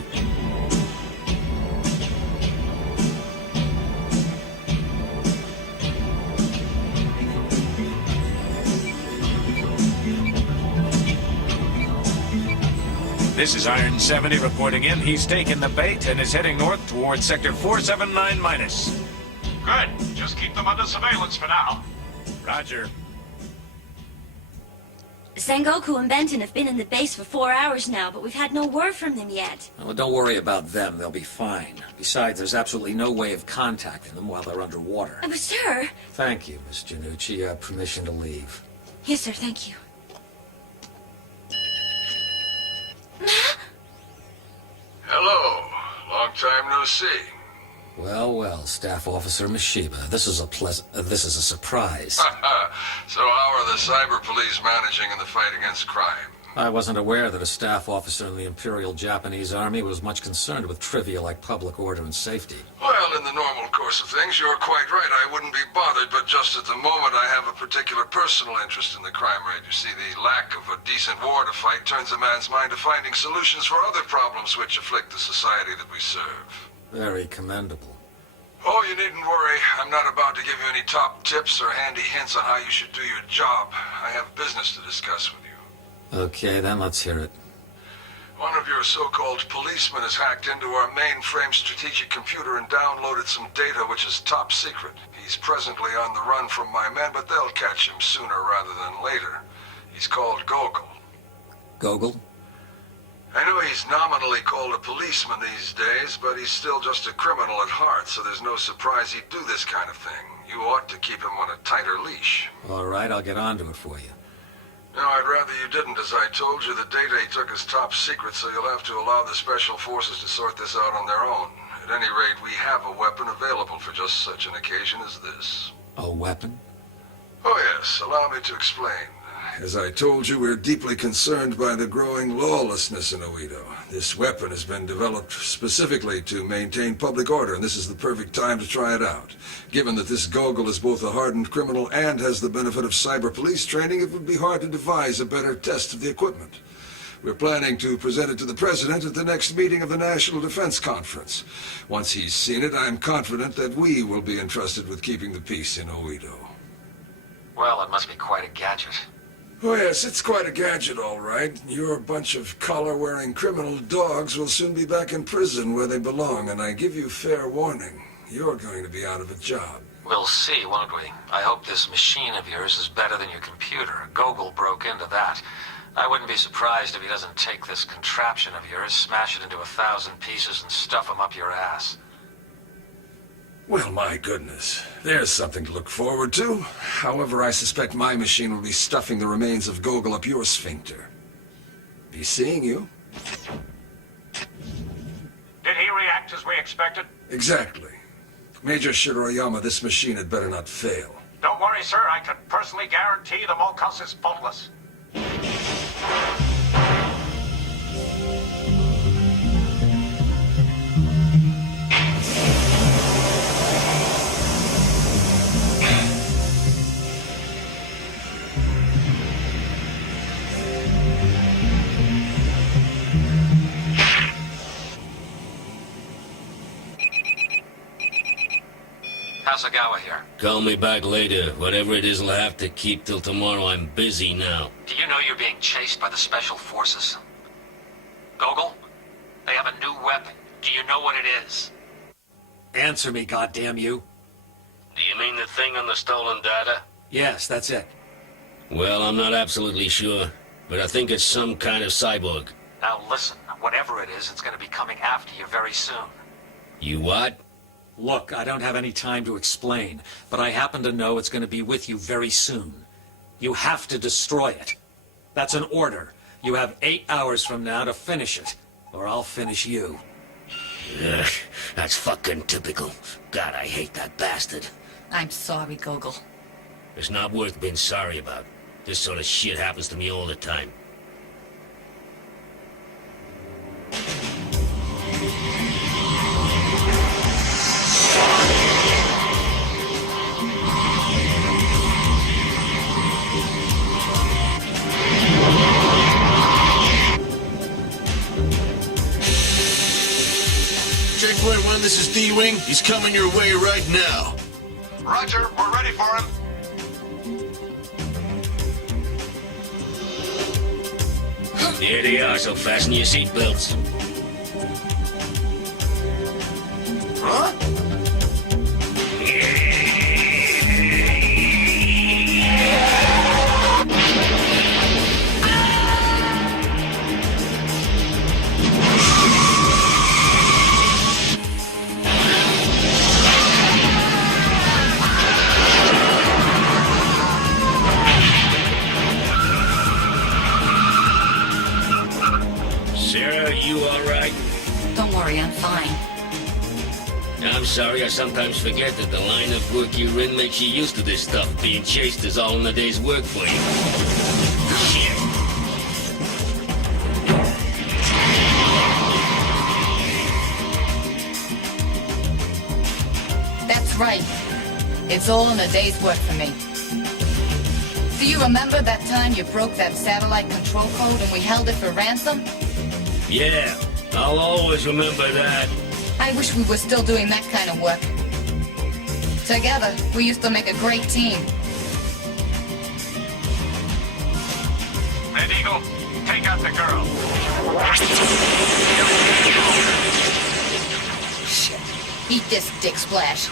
This is Iron 70 reporting in. He's taken the bait and is heading north towards Sector 479-. Good. Just keep them under surveillance for now. Roger. Sengoku and Benton have been in the base for 4 hours now, but we've had no word from them yet. Well, don't worry about them. They'll be fine. Besides, there's absolutely no way of contacting them while they're underwater. But sir... Thank you, Miss Janucci. You have permission to leave. Yes, sir, thank you. Hello. Long time no see. Well, well, Staff Officer Mishiba, this is a surprise. So how are the cyber police managing in the fight against crime? I wasn't aware that a staff officer in the Imperial Japanese Army was much concerned with trivia like public order and safety. Well, in the normal course of things, you're quite right. I wouldn't be bothered, but just at the moment I have a particular personal interest in the crime rate. You see, the lack of a decent war to fight turns a man's mind to finding solutions for other problems which afflict the society that we serve. Very commendable. Oh, you needn't worry. I'm not about to give you any top tips or handy hints on how you should do your job. I have business to discuss with you. Okay, then let's hear it. One of your so-called policemen has hacked into our mainframe strategic computer and downloaded some data which is top secret. He's presently on the run from my men, but they'll catch him sooner rather than later. He's called Gogol. Gogol? I know he's nominally called a policeman these days, but he's still just a criminal at heart, so there's no surprise he'd do this kind of thing. You ought to keep him on a tighter leash. All right, I'll get on to it for you. No, I'd rather you didn't. As I told you, the data he took is top secret, so you'll have to allow the special forces to sort this out on their own. At any rate, we have a weapon available for just such an occasion as this. A weapon? Oh yes, allow me to explain. As I told you, we're deeply concerned by the growing lawlessness in Oedo. This weapon has been developed specifically to maintain public order, and this is the perfect time to try it out. Given that this Gogol is both a hardened criminal and has the benefit of cyber police training, it would be hard to devise a better test of the equipment. We're planning to present it to the President at the next meeting of the National Defense Conference. Once he's seen it, I'm confident that we will be entrusted with keeping the peace in Oedo. Well, it must be quite a gadget. Oh yes, it's quite a gadget, all right. Your bunch of collar-wearing criminal dogs will soon be back in prison where they belong, and I give you fair warning. You're going to be out of a job. We'll see, won't we? I hope this machine of yours is better than your computer. Gogol broke into that. I wouldn't be surprised if he doesn't take this contraption of yours, smash it into 1,000 pieces, and stuff them up your ass. Well, my goodness. There's something to look forward to. However, I suspect my machine will be stuffing the remains of Gogol up your sphincter. Be seeing you. Did he react as we expected? Exactly. Major Shiroyama, this machine had better not fail. Don't worry, sir. I can personally guarantee the Molcus is faultless. Hasegawa here. Call me back later. Whatever it is, I'll have to keep till tomorrow. I'm busy now. Do you know you're being chased by the Special Forces? Gogol? They have a new weapon. Do you know what it is? Answer me, goddamn you. Do you mean the thing on the stolen data? Yes, that's it. Well, I'm not absolutely sure, but I think it's some kind of cyborg. Now listen, whatever it is, it's going to be coming after you very soon. You what? Look, I don't have any time to explain, but I happen to know it's going to be with you very soon. You have to destroy it. That's an order. You have 8 hours from now to finish it, or I'll finish you. Ugh, that's fucking typical. God, I hate that bastard. I'm sorry, Gogol. It's not worth being sorry about. This sort of shit happens to me all the time. Checkpoint 1, this is D-Wing. He's coming your way right now. Roger, we're ready for him. There they are, so fasten your seatbelts. Huh? Sarah, you all right? Don't worry, I'm fine. I'm sorry, I sometimes forget that the line of work you're in makes you used to this stuff. Being chased is all in the day's work for you. Shit. That's right. It's all in a day's work for me. Do you remember that time you broke that satellite control code and we held it for ransom? Yeah, I'll always remember that. I wish we were still doing that kind of work. Together, we used to make a great team. Red Eagle, take out the girl. Shit. Eat this, Dick Splash.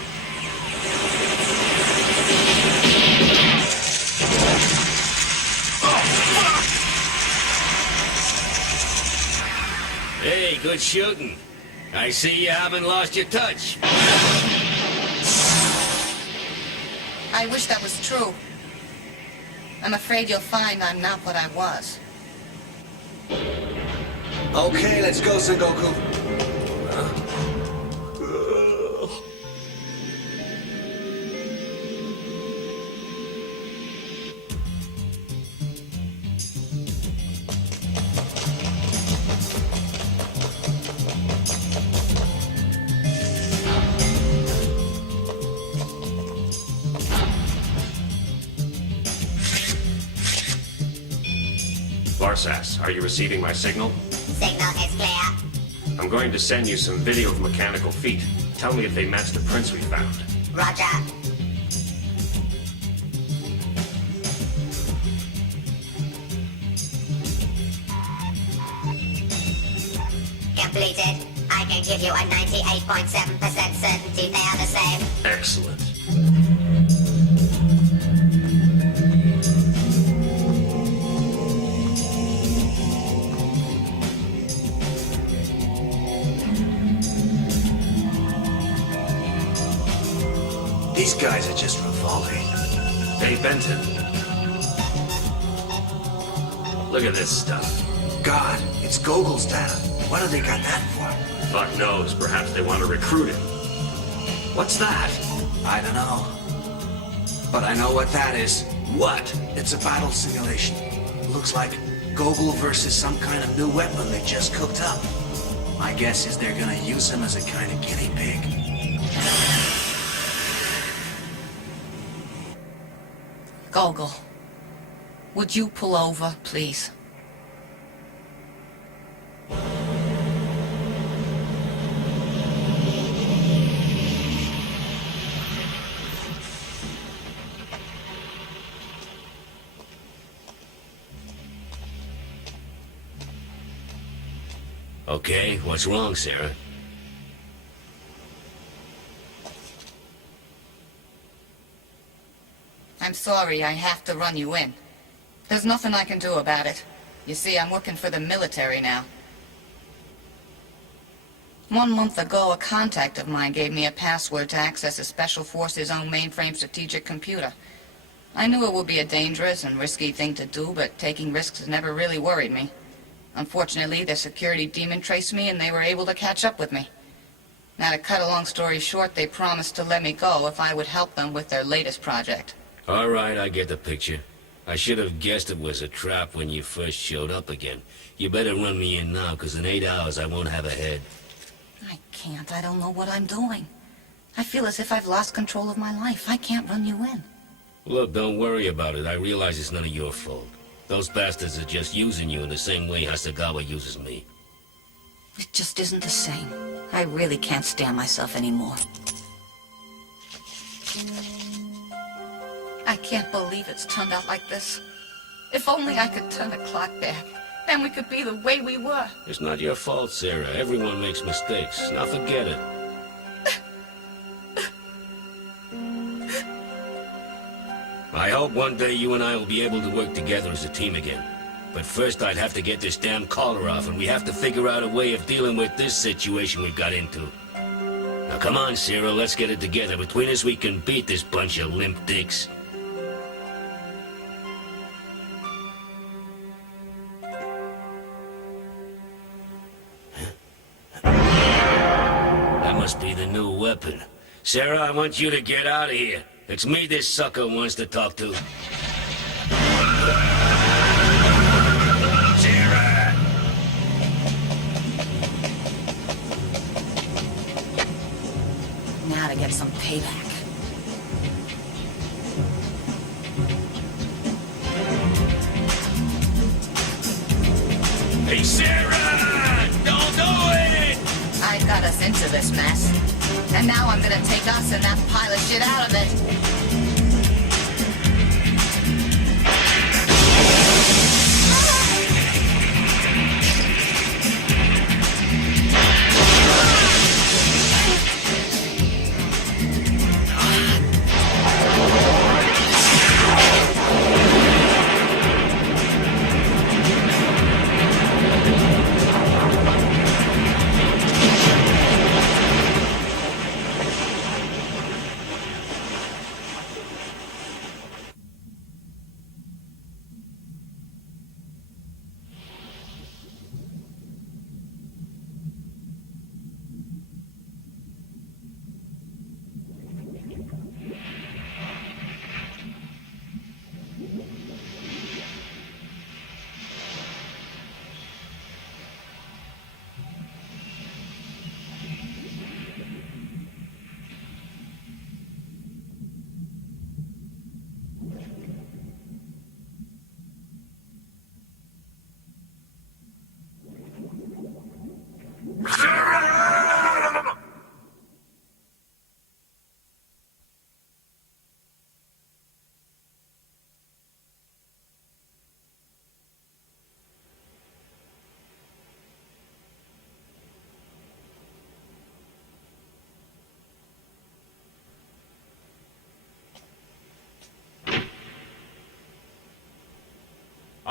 Hey, good shooting. I see you haven't lost your touch. I wish that was true. I'm afraid you'll find I'm not what I was. Okay, let's go, Sengoku. Varsas, are you receiving my signal? Signal is clear. I'm going to send you some video of mechanical feet. Tell me if they match the prints we found. Roger. Completed. I can give you a 98.7% certainty they are the same. Excellent. These guys are just revolting. Hey, Benton. Look at this stuff. God, it's Gogol's data. What do they got that for? Fuck knows. Perhaps they want to recruit him. What's that? I don't know. But I know what that is. What? It's a battle simulation. Looks like Gogol versus some kind of new weapon they just cooked up. My guess is they're gonna use him as a kind of guinea pig. Gogol, would you pull over, please? Okay, what's wrong, Sarah? I'm sorry, I have to run you in. There's nothing I can do about it. You see, I'm working for the military now. 1 month ago, a contact of mine gave me a password to access a Special Forces' own mainframe strategic computer. I knew it would be a dangerous and risky thing to do, but taking risks has never really worried me. Unfortunately, the security demon traced me and they were able to catch up with me. Now, to cut a long story short, they promised to let me go if I would help them with their latest project. All right, I get the picture. I should have guessed it was a trap when you first showed up again. You better run me in now, because in 8 hours I won't have a head. I can't. I don't know what I'm doing. I feel as if I've lost control of my life. I can't run you in. Look, don't worry about it. I realize it's none of your fault. Those bastards are just using you in the same way Hasagawa uses me. It just isn't the same. I really can't stand myself anymore. I can't believe it's turned out like this. If only I could turn the clock back. Then we could be the way we were. It's not your fault, Sarah. Everyone makes mistakes. Now forget it. I hope one day you and I will be able to work together as a team again. But first I'd have to get this damn collar off, and we have to figure out a way of dealing with this situation we've got into. Now come on, Sarah, let's get it together. Between us we can beat this bunch of limp dicks. That must be the new weapon. Sarah, I want you to get out of here. It's me this sucker wants to talk to. Sarah! Now to get some payback. Hey, Sarah! Don't do it! I got us into this mess. And now I'm gonna take us and that pile of shit out of it.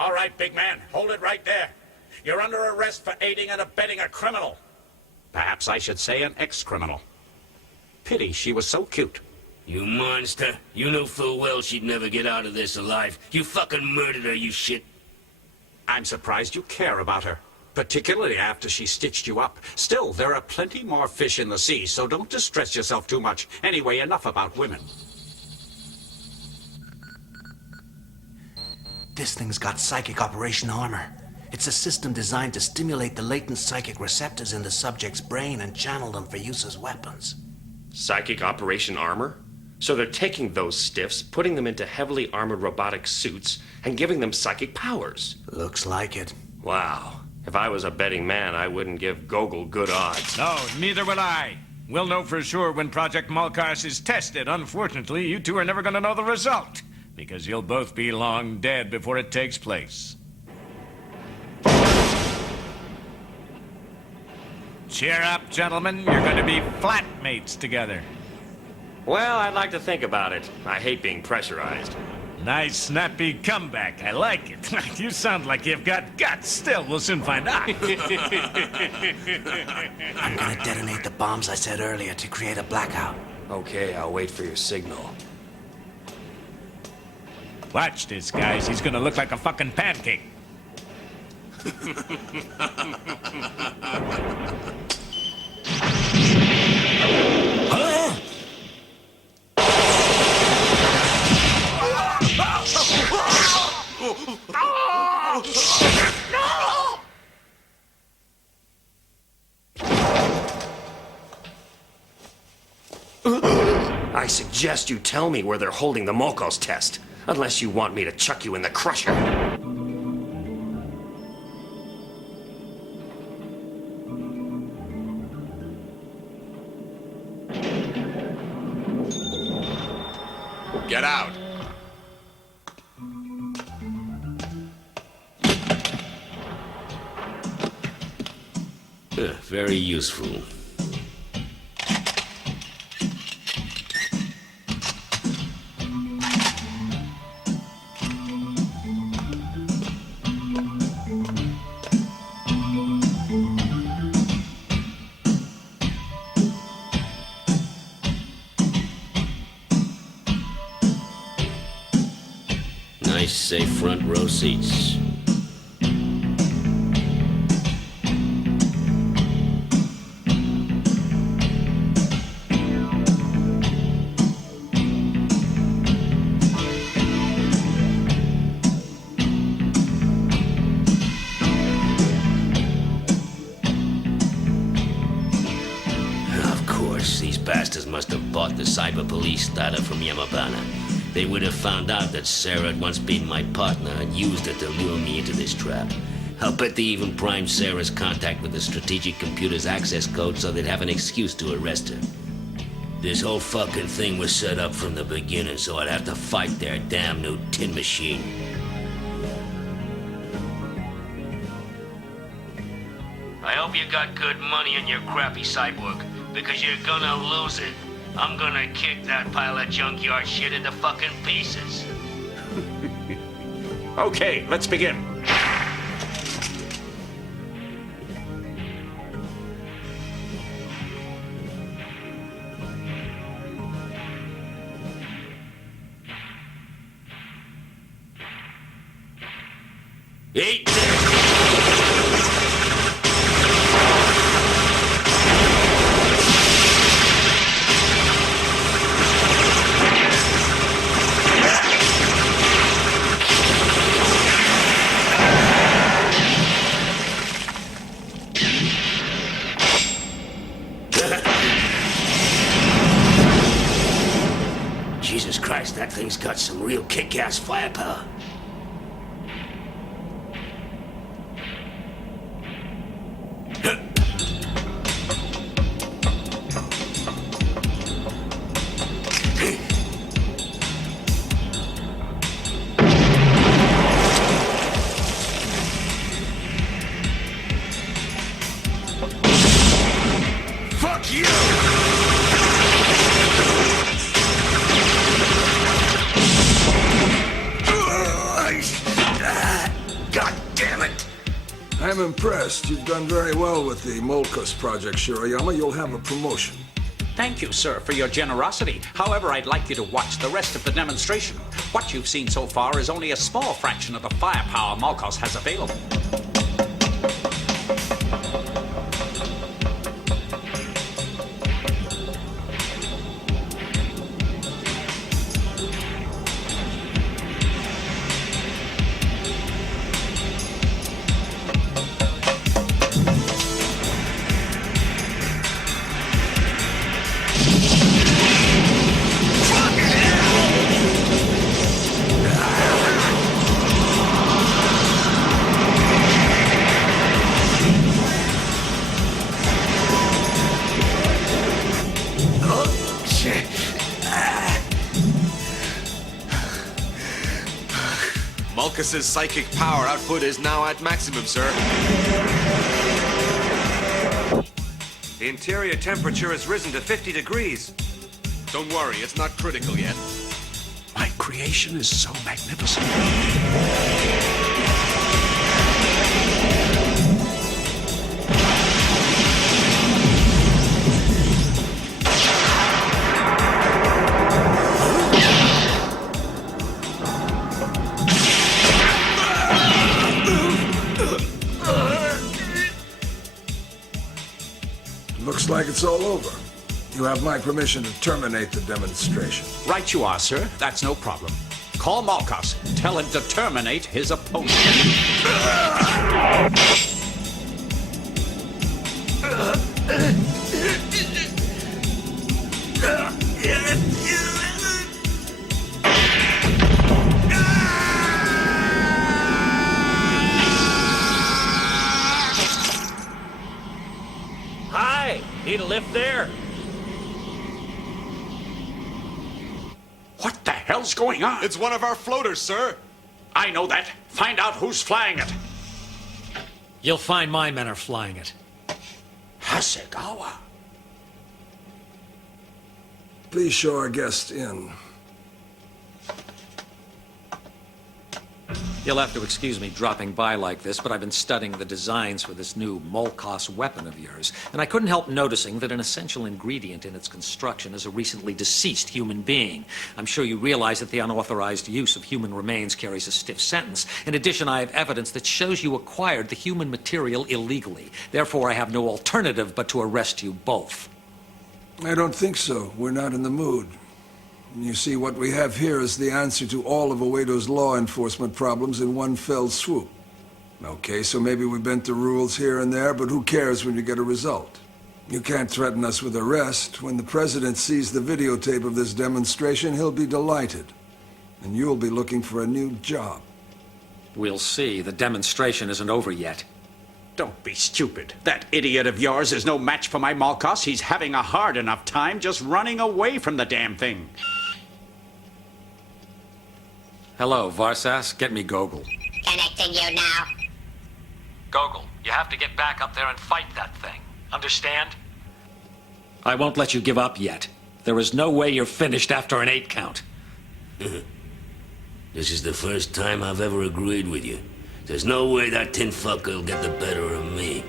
All right, big man, hold it right there. You're under arrest for aiding and abetting a criminal. Perhaps I should say an ex-criminal. Pity she was so cute. You monster. You knew full well she'd never get out of this alive. You fucking murdered her, you shit. I'm surprised you care about her, particularly after she stitched you up. Still, there are plenty more fish in the sea, so don't distress yourself too much. Anyway, enough about women. This thing's got psychic operation armor. It's a system designed to stimulate the latent psychic receptors in the subject's brain and channel them for use as weapons. Psychic operation armor? So they're taking those stiffs, putting them into heavily armored robotic suits, and giving them psychic powers. Looks like it. Wow. If I was a betting man, I wouldn't give Gogol good odds. No, neither would I. We'll know for sure when Project Malkars is tested. Unfortunately, you two are never going to know the result, because you'll both be long dead before it takes place. Cheer up, gentlemen. You're going to be flatmates together. Well, I'd like to think about it. I hate being pressurized. Nice, snappy comeback. I like it. You sound like you've got guts. Still, we'll soon find out. I'm gonna detonate the bombs I said earlier to create a blackout. Okay, I'll wait for your signal. Watch this, guys. He's gonna look like a fucking pancake. I suggest you tell me where they're holding the Molkos test, unless you want me to chuck you in the crusher. Get out. Very useful. Nice, safe front row seats. Of course, these bastards must have bought the cyber police data from Yamabana. They would have found out that Sarah had once been my partner and used it to lure me into this trap. I'll bet they even primed Sarah's contact with the strategic computer's access code so they'd have an excuse to arrest her. This whole fucking thing was set up from the beginning so I'd have to fight their damn new tin machine. I hope you got good money in your crappy cyborg, because you're gonna lose it. I'm gonna kick that pile of junkyard shit into fucking pieces. Okay, let's begin. Eat Jesus Christ, that thing's got some real kick-ass firepower. Fuck you! I'm impressed. You've done very well with the Molkus project, Shirayama. You'll have a promotion. Thank you, sir, for your generosity. However, I'd like you to watch the rest of the demonstration. What you've seen so far is only a small fraction of the firepower Malkos has available. Malkus's psychic power output is now at maximum, sir. The interior temperature has risen to 50 degrees. Don't worry, it's not critical yet. My creation is so magnificent. Looks like it's all over. You have my permission to terminate the demonstration. Right you are, sir. That's no problem. Call Malkos. Tell him to terminate his opponent. Hi! Need a lift there? What the hell's going on? It's one of our floaters, sir. I know that. Find out who's flying it. You'll find my men are flying it. Hasegawa. Please show our guest in. You'll have to excuse me dropping by like this, but I've been studying the designs for this new Molkos weapon of yours, and I couldn't help noticing that an essential ingredient in its construction is a recently deceased human being. I'm sure you realize that the unauthorized use of human remains carries a stiff sentence. In addition, I have evidence that shows you acquired the human material illegally. Therefore, I have no alternative but to arrest you both. I don't think so. We're not in the mood. You see, what we have here is the answer to all of Oedo's law enforcement problems in one fell swoop. Okay, so maybe we bent the rules here and there, but who cares when you get a result? You can't threaten us with arrest. When the president sees the videotape of this demonstration, he'll be delighted. And you'll be looking for a new job. We'll see. The demonstration isn't over yet. Don't be stupid. That idiot of yours is no match for my Malkos. He's having a hard enough time just running away from the damn thing. Hello, Varsas. Get me Gogol. Connecting you now. Gogol, you have to get back up there and fight that thing. Understand? I won't let you give up yet. There is no way you're finished after an 8 count. This is the first time I've ever agreed with you. There's no way that tin fucker will get the better of me.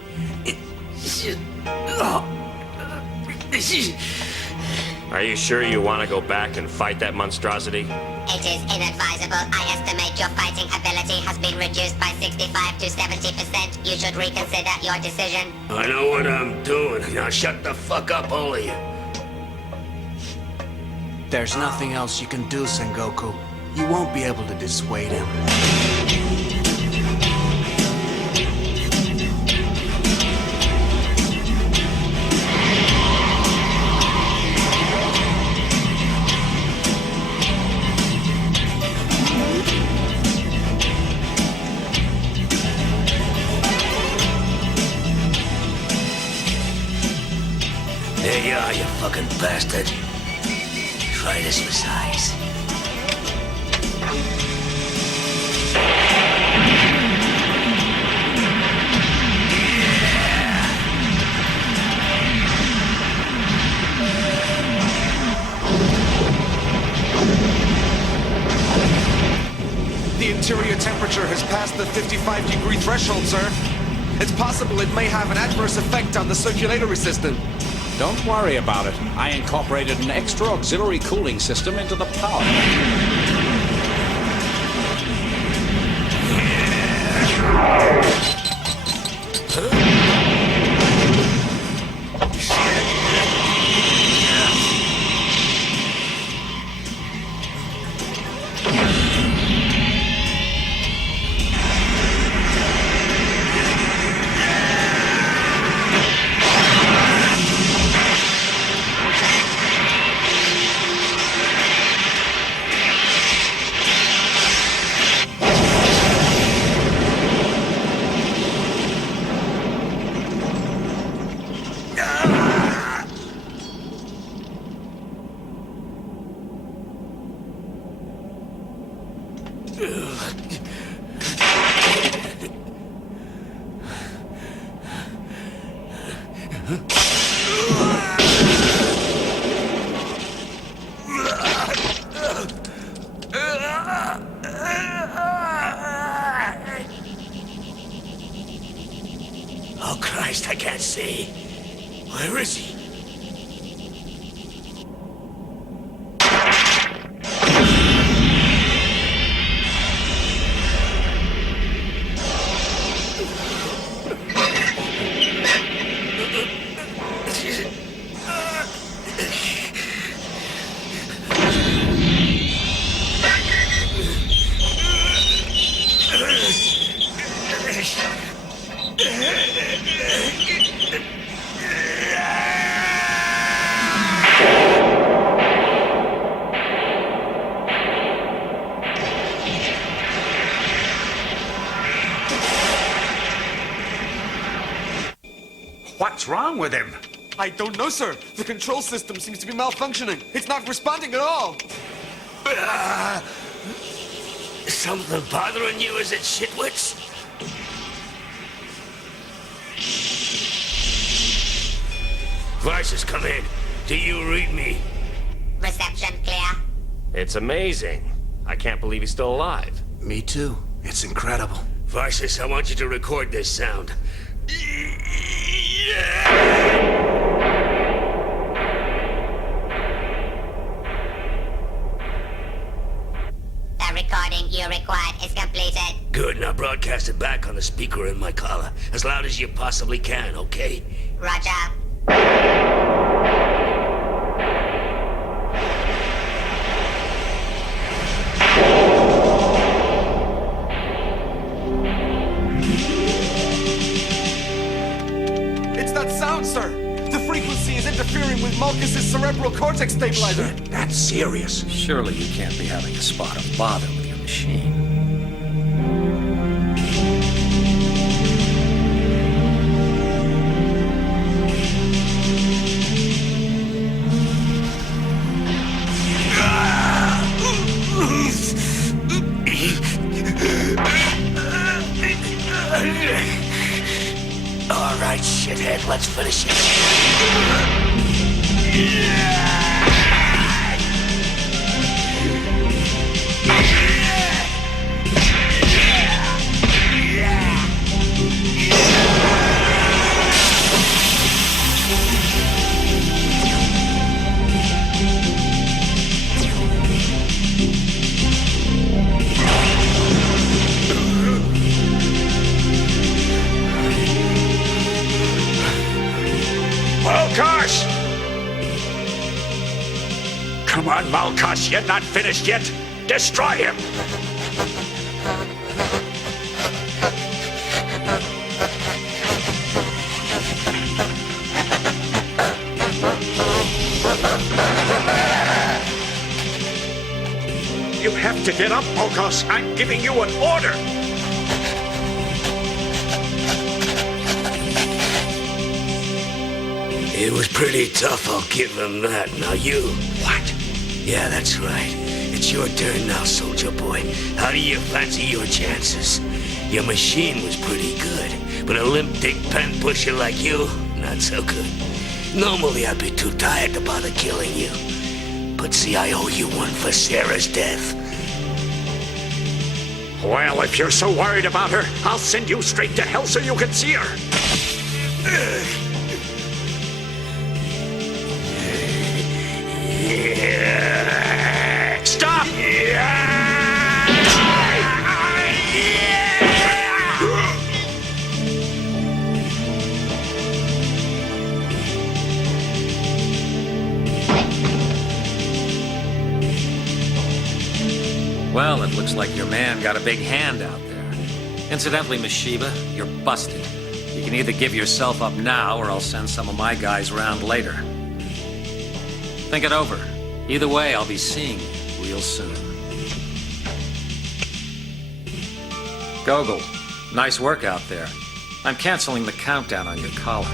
Are you sure you want to go back and fight that monstrosity? It is inadvisable. I estimate your fighting ability has been reduced by 65 to 70%. You should reconsider your decision. I know what I'm doing. Now shut the fuck up, all of you. There's nothing else you can do, Sengoku. You won't be able to dissuade him. There you are, you fucking bastard. Try this with size. The interior temperature has passed the 55-degree threshold, sir. It's possible it may have an adverse effect on the circulatory system. Don't worry about it. I incorporated an extra auxiliary cooling system into the power. Oh, Christ, I can't see. Where is he? What's wrong with him? I don't know, sir. The control system seems to be malfunctioning. It's not responding at all. Something bothering you, is it, shitwits? Vices, come in. Do you read me? Reception clear. It's amazing. I can't believe he's still alive. Me too. It's incredible. Vices, I want you to record this sound. The recording you required is completed. Good, now broadcast it back on the speaker in my collar. As loud as you possibly can, okay? Roger. It's that sound, sir. The frequency is interfering with Malchus's cerebral cortex stabilizer. That's serious. Surely you can't be having a spot of bother with your machine. All right, shithead, let's finish it. Malchus! Come on, Malchus, you're not finished yet. Destroy him! You have to get up, Malchus. I'm giving you an order. It was pretty tough, I'll give him that. Now you. What? Yeah, that's right. It's your turn now, soldier boy. How do you fancy your chances? Your machine was pretty good, but a limp dick pen pusher like you, not so good. Normally I'd be too tired to bother killing you. But see, I owe you one for Sarah's death. Well, if you're so worried about her, I'll send you straight to hell so you can see her. Stop! Well, it looks like your man got a big hand out there. Incidentally, Miss Sheba, you're busted. You can either give yourself up now, or I'll send some of my guys round later. Think it over. Either way, I'll be seeing you real soon. Gogol, nice work out there. I'm canceling the countdown on your collar.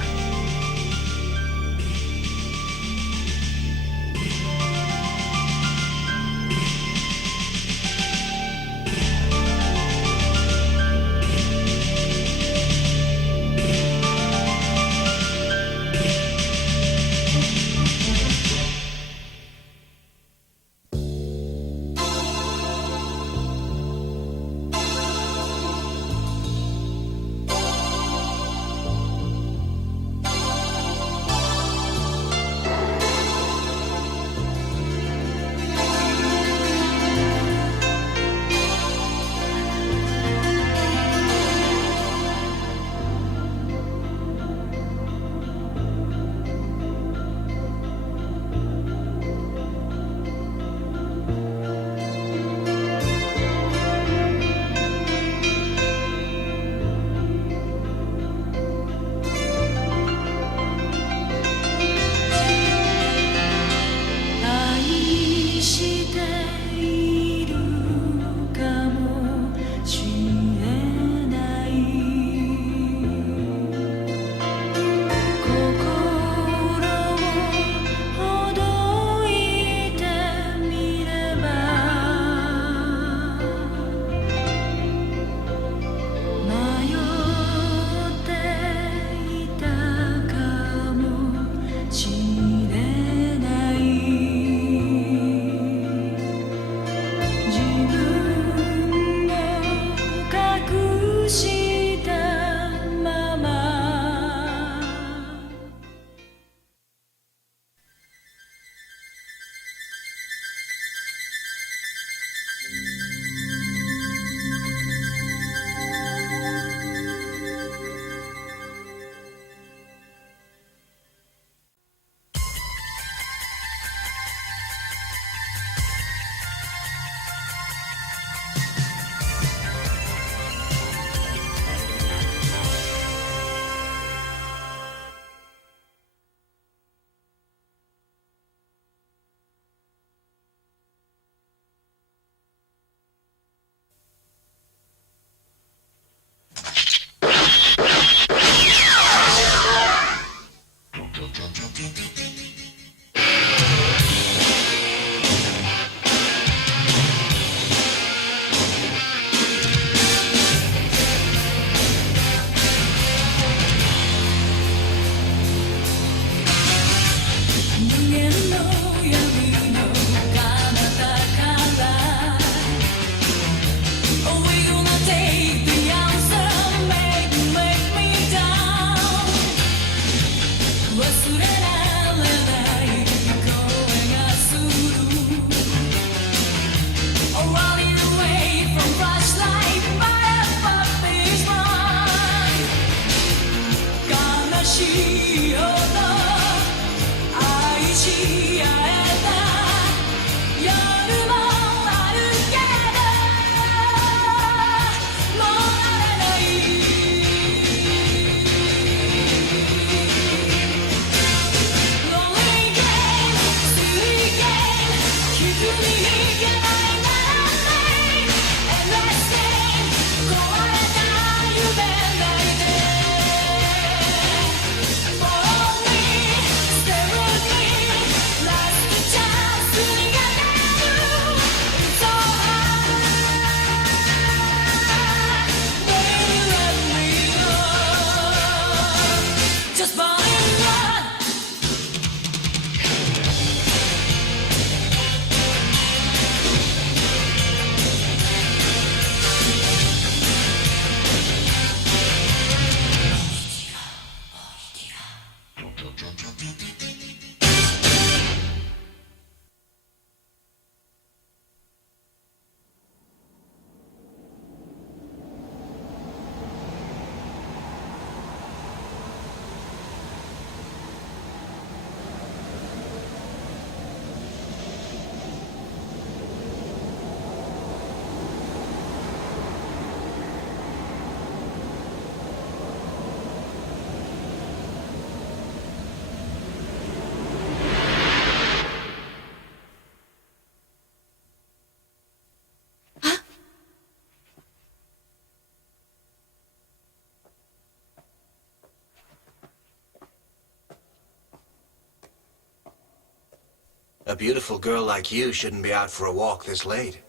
A beautiful girl like you shouldn't be out for a walk this late.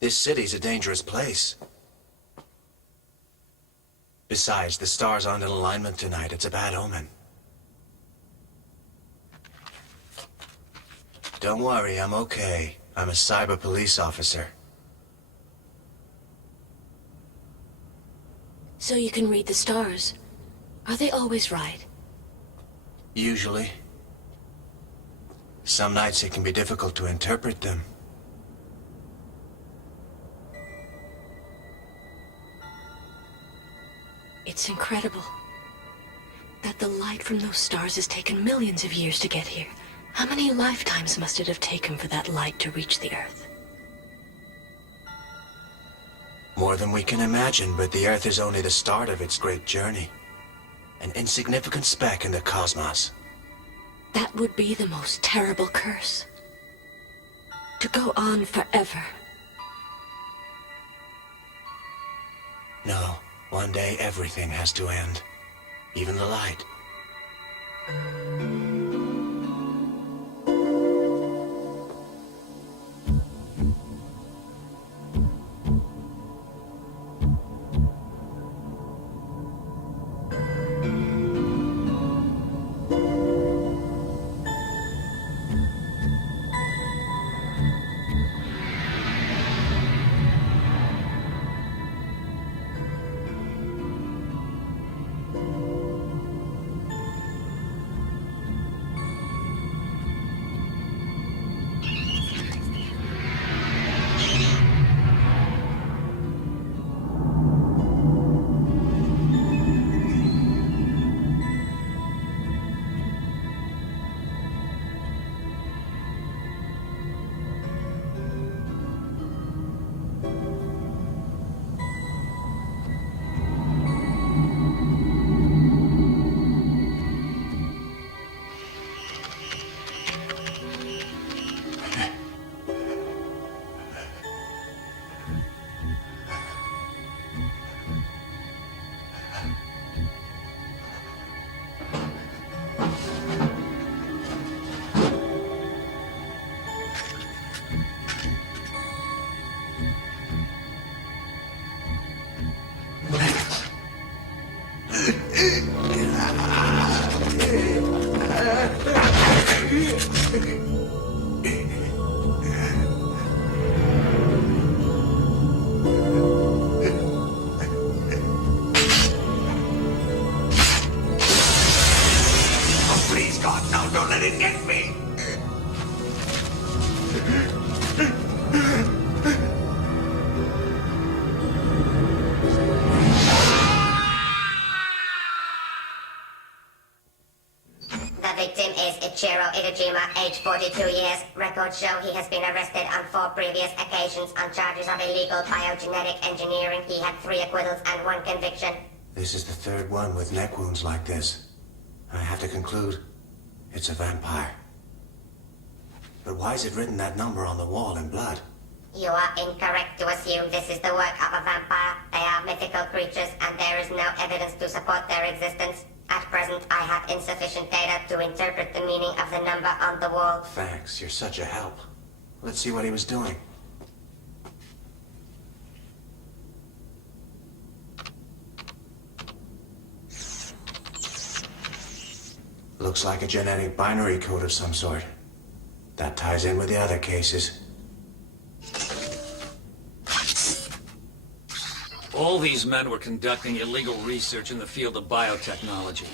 This city's a dangerous place. Besides, the stars aren't in alignment tonight. It's a bad omen. Don't worry, I'm okay. I'm a cyber police officer. So you can read the stars. Are they always right? Usually. Some nights it can be difficult to interpret them. It's incredible that the light from those stars has taken millions of years to get here. How many lifetimes must it have taken for that light to reach the Earth? More than we can imagine, but the Earth is only the start of its great journey. An insignificant speck in the cosmos. That would be the most terrible curse. To go on forever. No, one day everything has to end. Even the light. Age 42 years. Records show he has been arrested on 4 previous occasions on charges of illegal biogenetic engineering. He had 3 acquittals and 1 conviction. This is the third one with neck wounds like this. I have to conclude, it's a vampire. But why is it written that number on the wall in blood? You are incorrect to assume this is the work of a vampire. They are mythical creatures, and there is no evidence to support their existence. At present, I have insufficient data to interpret the meaning of the number on the wall. Thanks, you're such a help. Let's see what he was doing. Looks like a genetic binary code of some sort. That ties in with the other cases. All these men were conducting illegal research in the field of biotechnology.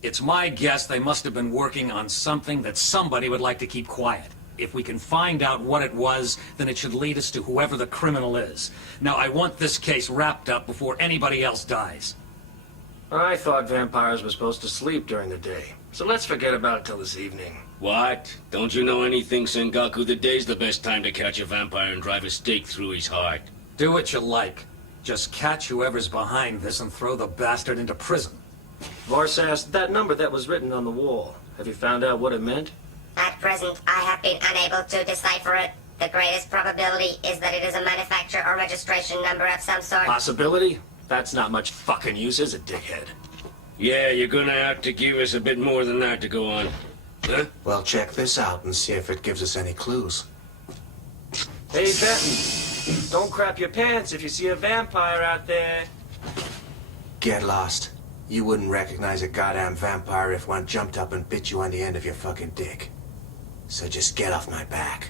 It's my guess they must have been working on something that somebody would like to keep quiet. If we can find out what it was, then it should lead us to whoever the criminal is. Now, I want this case wrapped up before anybody else dies. I thought vampires were supposed to sleep during the day, so let's forget about it till this evening. What? Don't you know anything, Sengoku? The day's the best time to catch a vampire and drive a stake through his heart. Do what you like. Just catch whoever's behind this and throw the bastard into prison. Varsas, that number that was written on the wall, have you found out what it meant? At present, I have been unable to decipher it. The greatest probability is that it is a manufacture or registration number of some sort. Possibility? That's not much fucking use, is it, dickhead? Yeah, you're gonna have to give us a bit more than that to go on. Huh? Well, check this out and see if it gives us any clues. Hey, Benton. Don't crap your pants if you see a vampire out there. Get lost. You wouldn't recognize a goddamn vampire if one jumped up and bit you on the end of your fucking dick. So just get off my back.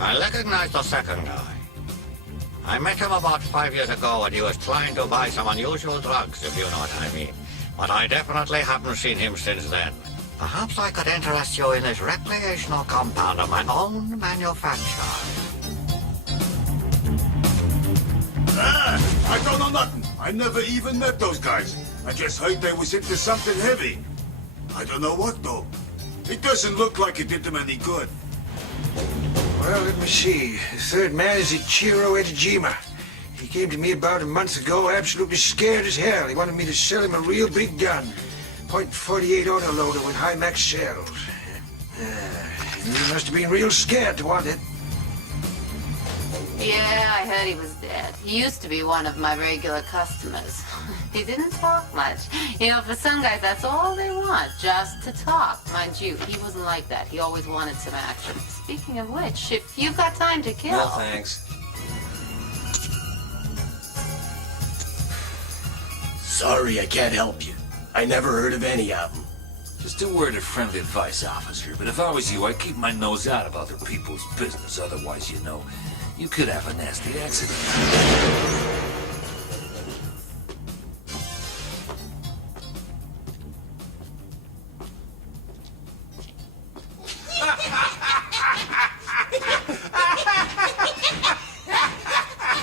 I recognize the second guy. I met him about 5 years ago and he was trying to buy some unusual drugs, if you know what I mean. But I definitely haven't seen him since then. Perhaps I could interest you in his recreational compound of my own manufacture. I don't know nothing. I never even met those guys. I just heard they was into something heavy. I don't know what, though. It doesn't look like it did them any good. Well, let me see. The third man is Ichiro Edejima. He came to me about a month ago, absolutely scared as hell. He wanted me to sell him a real big gun. .48 autoloader with high max shells. He must have been real scared to want it. Yeah, I heard he was dead. He used to be one of my regular customers. He didn't talk much. You know, for some guys, that's all they want, just to talk. Mind you, he wasn't like that. He always wanted some action. Speaking of which, if you've got time to kill... No, thanks. Sorry, I can't help you. I never heard of any of them. Just a word of friendly advice, officer. But if I was you, I'd keep my nose out of other people's business. Otherwise, you know, you could have a nasty accident.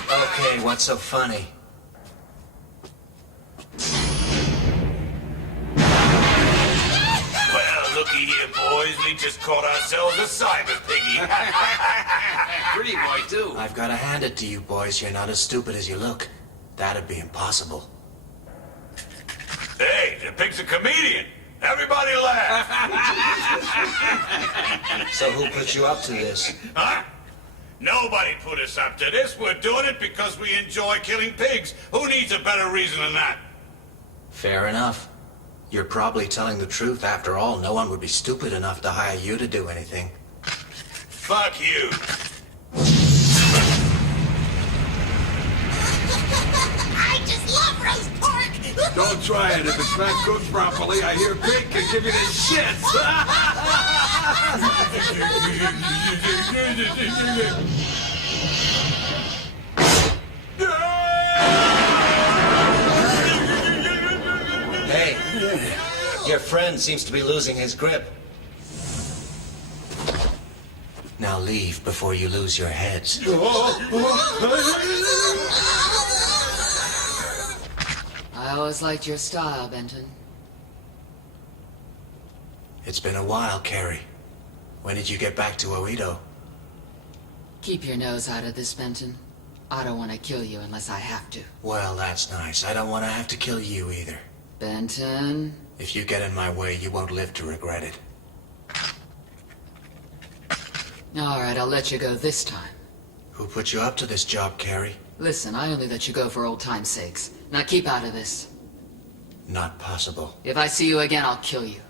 Okay, what's so funny? Well, looky here, boys. We just caught ourselves a cyber piggy. Pretty boy, too. I've got to hand it to you, boys. You're not as stupid as you look. That'd be impossible. Hey, the pig's a comedian. Everybody laugh. So who put you up to this? Huh? Nobody put us up to this. We're doing it because we enjoy killing pigs. Who needs a better reason than that? Fair enough. You're probably telling the truth. After all, no one would be stupid enough to hire you to do anything. Fuck you. I just love roast pork! Don't try it. If it's not cooked properly, I hear pig can give you the shits. Hey, your friend seems to be losing his grip. Now leave before you lose your heads. I always liked your style, Benton. It's been a while, Carrie. When did you get back to Oedo? Keep your nose out of this, Benton. I don't want to kill you unless I have to. Well, that's nice. I don't want to have to kill you either. Benton? If you get in my way, you won't live to regret it. All right, I'll let you go this time. Who put you up to this job, Carrie? Listen, I only let you go for old time's sakes. Now keep out of this. Not possible. If I see you again, I'll kill you.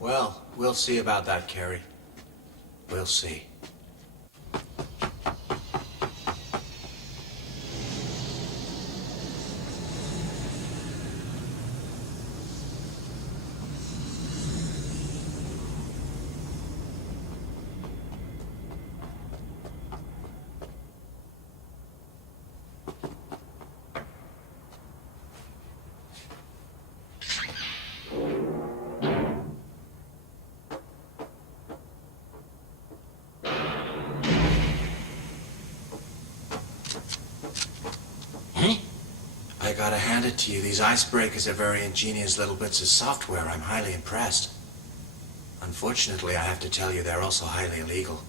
Well, we'll see about that, Carrie. We'll see. I gotta hand it to you. These icebreakers are very ingenious little bits of software. I'm highly impressed. Unfortunately, I have to tell you they're also highly illegal.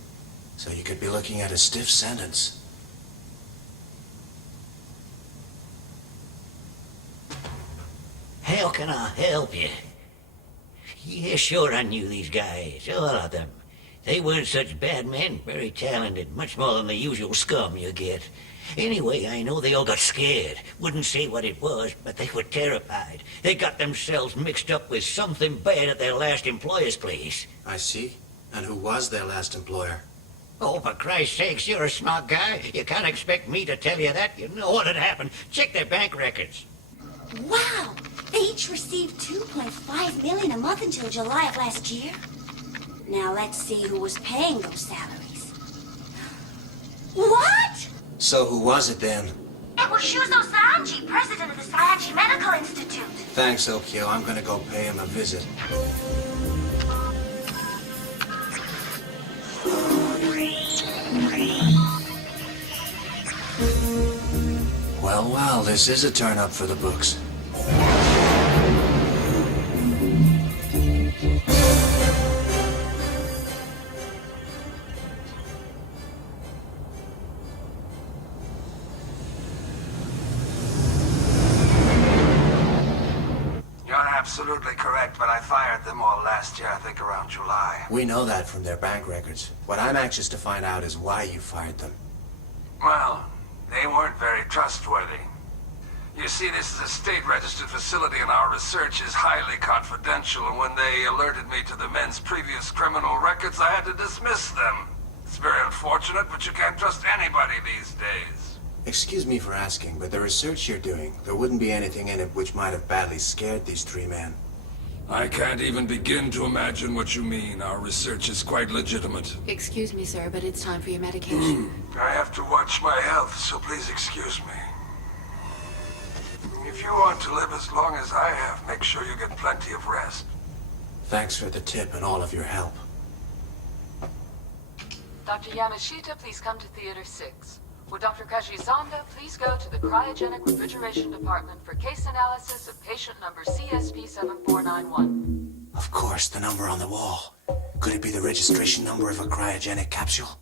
So you could be looking at a stiff sentence. How can I help you? Yeah, sure, I knew these guys, all of them. They weren't such bad men, very talented, much more than the usual scum you get. Anyway, I know they all got scared. Wouldn't say what it was, but they were terrified. They got themselves mixed up with something bad at their last employer's place. I see. And who was their last employer? Oh, for Christ's sakes, you're a smart guy. You can't expect me to tell you that. You know what had happened. Check their bank records. Wow! They each received $2.5 million a month until July of last year. Now let's see who was paying those salaries. What? So who was it then? It was Shuzo Sanji, president of the Sanji Medical Institute. Thanks, Okyo. I'm gonna go pay him a visit. Well, well, this is a turn-up for the books. You're absolutely correct, but I fired them all last year, I think around July. We know that from their bank records. What I'm anxious to find out is why you fired them. Well, they weren't very trustworthy. You see, this is a state-registered facility and our research is highly confidential, and when they alerted me to the men's previous criminal records, I had to dismiss them. It's very unfortunate, but you can't trust anybody these days. Excuse me for asking, but the research you're doing, there wouldn't be anything in it which might have badly scared these three men. I can't even begin to imagine what you mean. Our research is quite legitimate. Excuse me, sir, but it's time for your medication. I have to watch my health, so please excuse me. If you want to live as long as I have, make sure you get plenty of rest. Thanks for the tip and all of your help. Dr. Yamashita, please come to Theater 6. Would Dr. Kajizanda please go to the cryogenic refrigeration department for case analysis of patient number CSP7491. Of course, the number on the wall. Could it be the registration number of a cryogenic capsule?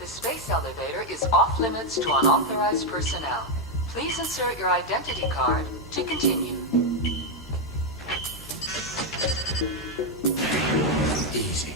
The space elevator is off limits to unauthorized personnel. Please insert your identity card to continue. Easy.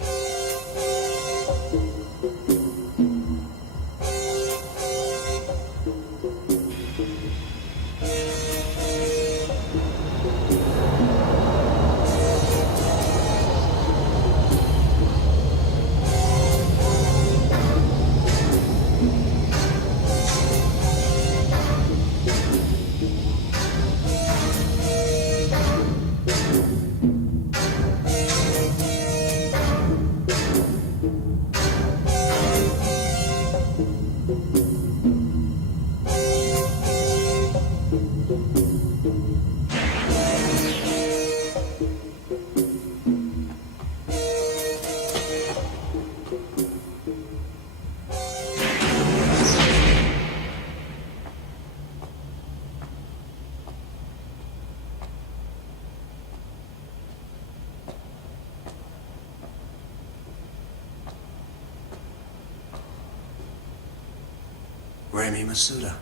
Remy Masuda,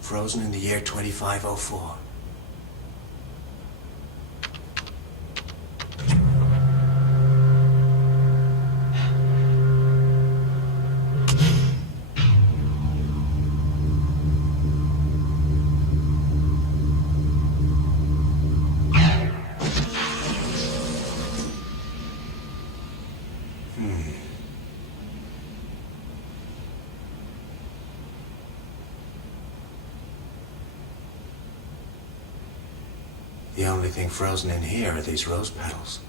frozen in the year 2504. The only thing frozen in here are these rose petals.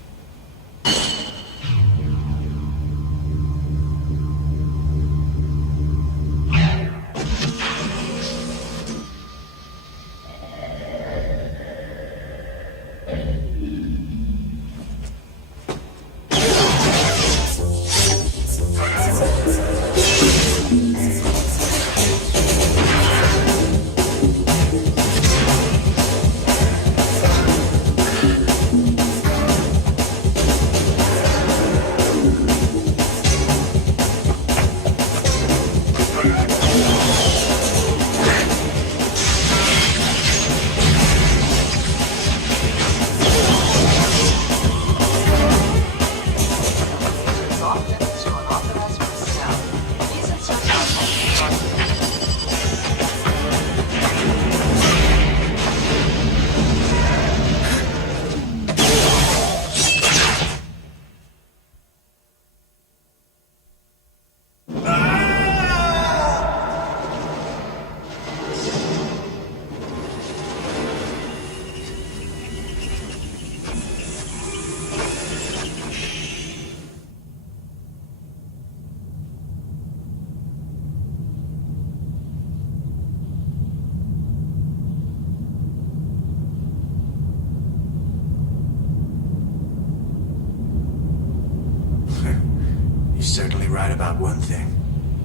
right about one thing.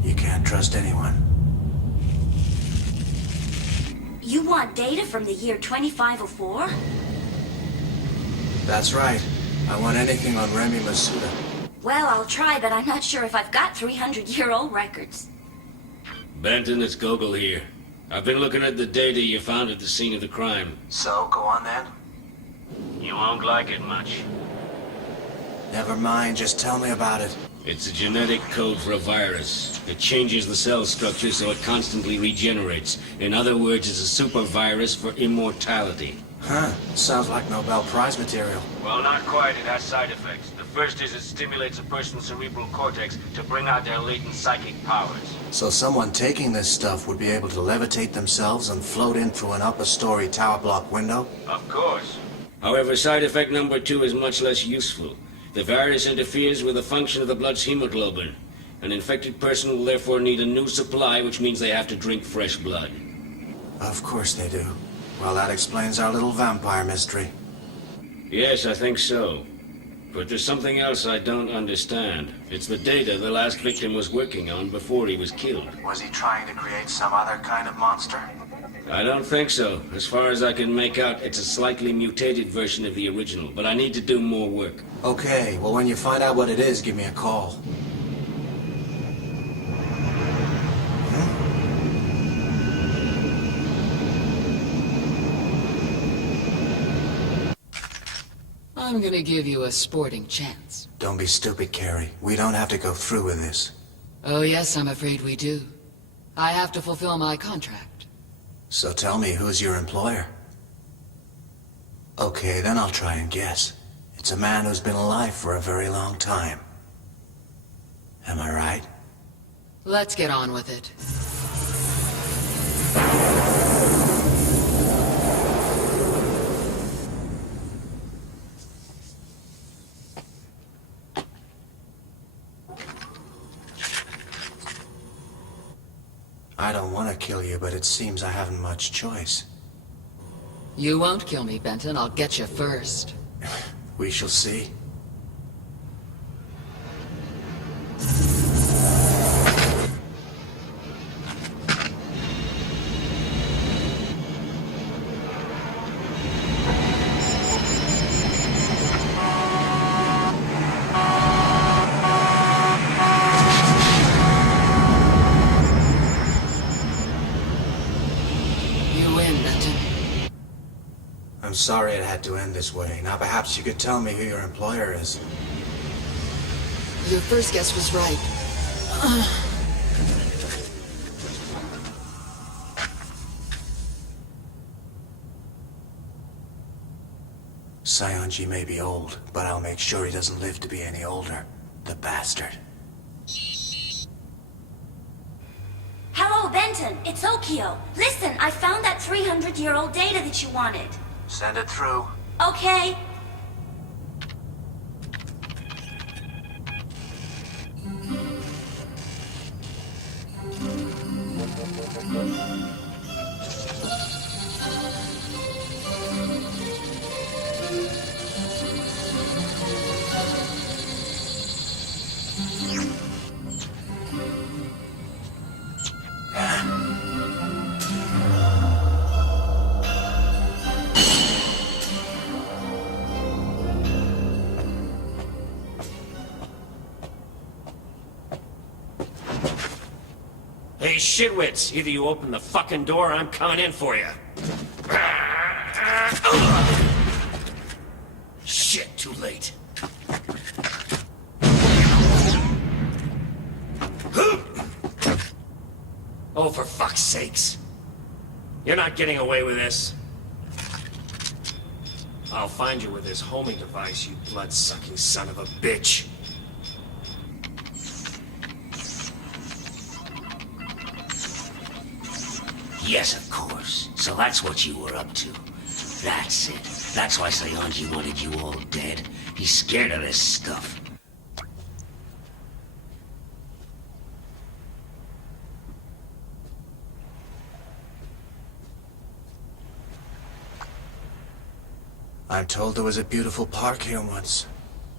You can't trust anyone. You want data from the year 2504? That's right. I want anything on Remy Masuda. Well, I'll try, but I'm not sure if I've got 300-year-old records. Benton, it's Gogol here. I've been looking at the data you found at the scene of the crime. So, go on then. You won't like it much. Never mind, just tell me about it. It's a genetic code for a virus. It changes the cell structure so it constantly regenerates. In other words, it's a super virus for immortality. Huh. Sounds like Nobel Prize material. Well, not quite. It has side effects. The first is it stimulates a person's cerebral cortex to bring out their latent psychic powers. So someone taking this stuff would be able to levitate themselves and float in through an upper-story tower block window? Of course. However, side effect number 2 is much less useful. The virus interferes with the function of the blood's hemoglobin. An infected person will therefore need a new supply, which means they have to drink fresh blood. Of course they do. Well, that explains our little vampire mystery. Yes, I think so. But there's something else I don't understand. It's the data the last victim was working on before he was killed. Was he trying to create some other kind of monster? I don't think so. As far as I can make out, it's a slightly mutated version of the original, but I need to do more work. Okay, well when you find out what it is, give me a call. I'm gonna give you a sporting chance. Don't be stupid, Carrie. We don't have to go through with this. Oh yes, I'm afraid we do. I have to fulfill my contract. So tell me, who's your employer? Okay, then I'll try and guess. It's a man who's been alive for a very long time. Am I right? Let's get on with it. I don't want to kill you, but it seems I haven't much choice. You won't kill me, Benton. I'll get you first. We shall see. I'm sorry it had to end this way. Now perhaps you could tell me who your employer is. Your first guess was right. Sionji may be old, but I'll make sure he doesn't live to be any older. The bastard. Hello, Benton. It's Okio. Listen, I found that 300-year-old data that you wanted. Send it through. Okay. Hey, shitwits! Either you open the fucking door or I'm coming in for you. Shit, too late. Oh, for fuck's sakes. You're not getting away with this. I'll find you with this homing device, you blood-sucking son of a bitch. Yes, of course. So that's what you were up to. That's it. That's why Sionji wanted you all dead. He's scared of this stuff. I'm told there was a beautiful park here once,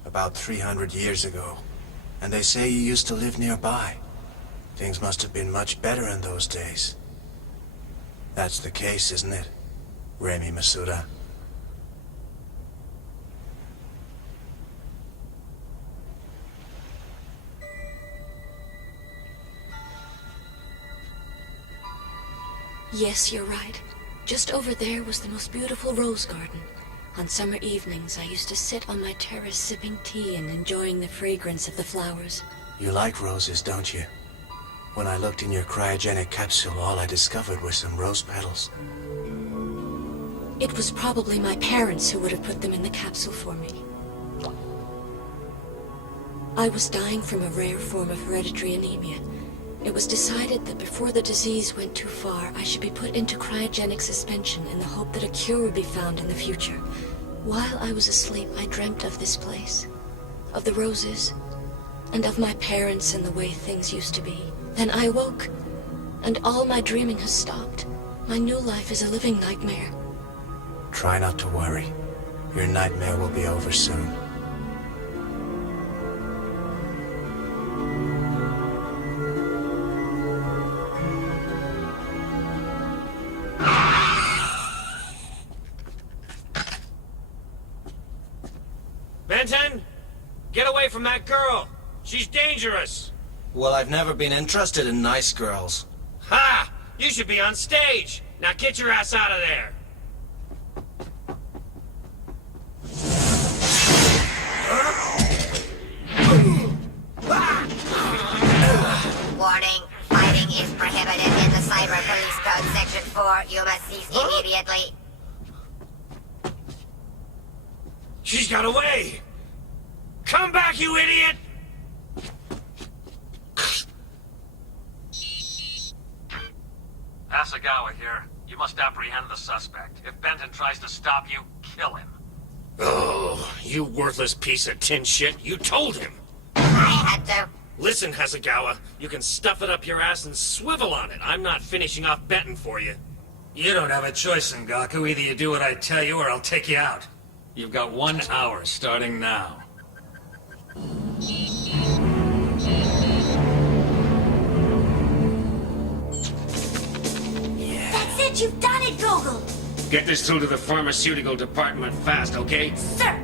about 300 years ago. And they say you used to live nearby. Things must have been much better in those days. That's the case, isn't it, Remy Masuda? Yes, you're right. Just over there was the most beautiful rose garden. On summer evenings, I used to sit on my terrace sipping tea and enjoying the fragrance of the flowers. You like roses, don't you? When I looked in your cryogenic capsule, all I discovered were some rose petals. It was probably my parents who would have put them in the capsule for me. I was dying from a rare form of hereditary anemia. It was decided that before the disease went too far, I should be put into cryogenic suspension in the hope that a cure would be found in the future. While I was asleep, I dreamt of this place, of the roses, and of my parents and the way things used to be. Then I awoke, and all my dreaming has stopped. My new life is a living nightmare. Try not to worry. Your nightmare will be over soon. Benton, get away from that girl. She's dangerous. Well, I've never been interested in nice girls. Ha! You should be on stage. Now get your ass out of there. Warning, fighting is prohibited in the Cyber Police Code Section 4. You must cease immediately. She's got away. Come back, you idiot! Asagawa here. You must apprehend the suspect. If Benton tries to stop you, kill him. Oh, you worthless piece of tin shit. You told him. I had to. Listen, Hasegawa, you can stuff it up your ass and swivel on it. I'm not finishing off Benton for you. You don't have a choice, Sengaku. Either you do what I tell you or I'll take you out. You've got 1 hour starting now. That's it, you've done it, Gogol! Get this through to the pharmaceutical department fast, okay? Sir!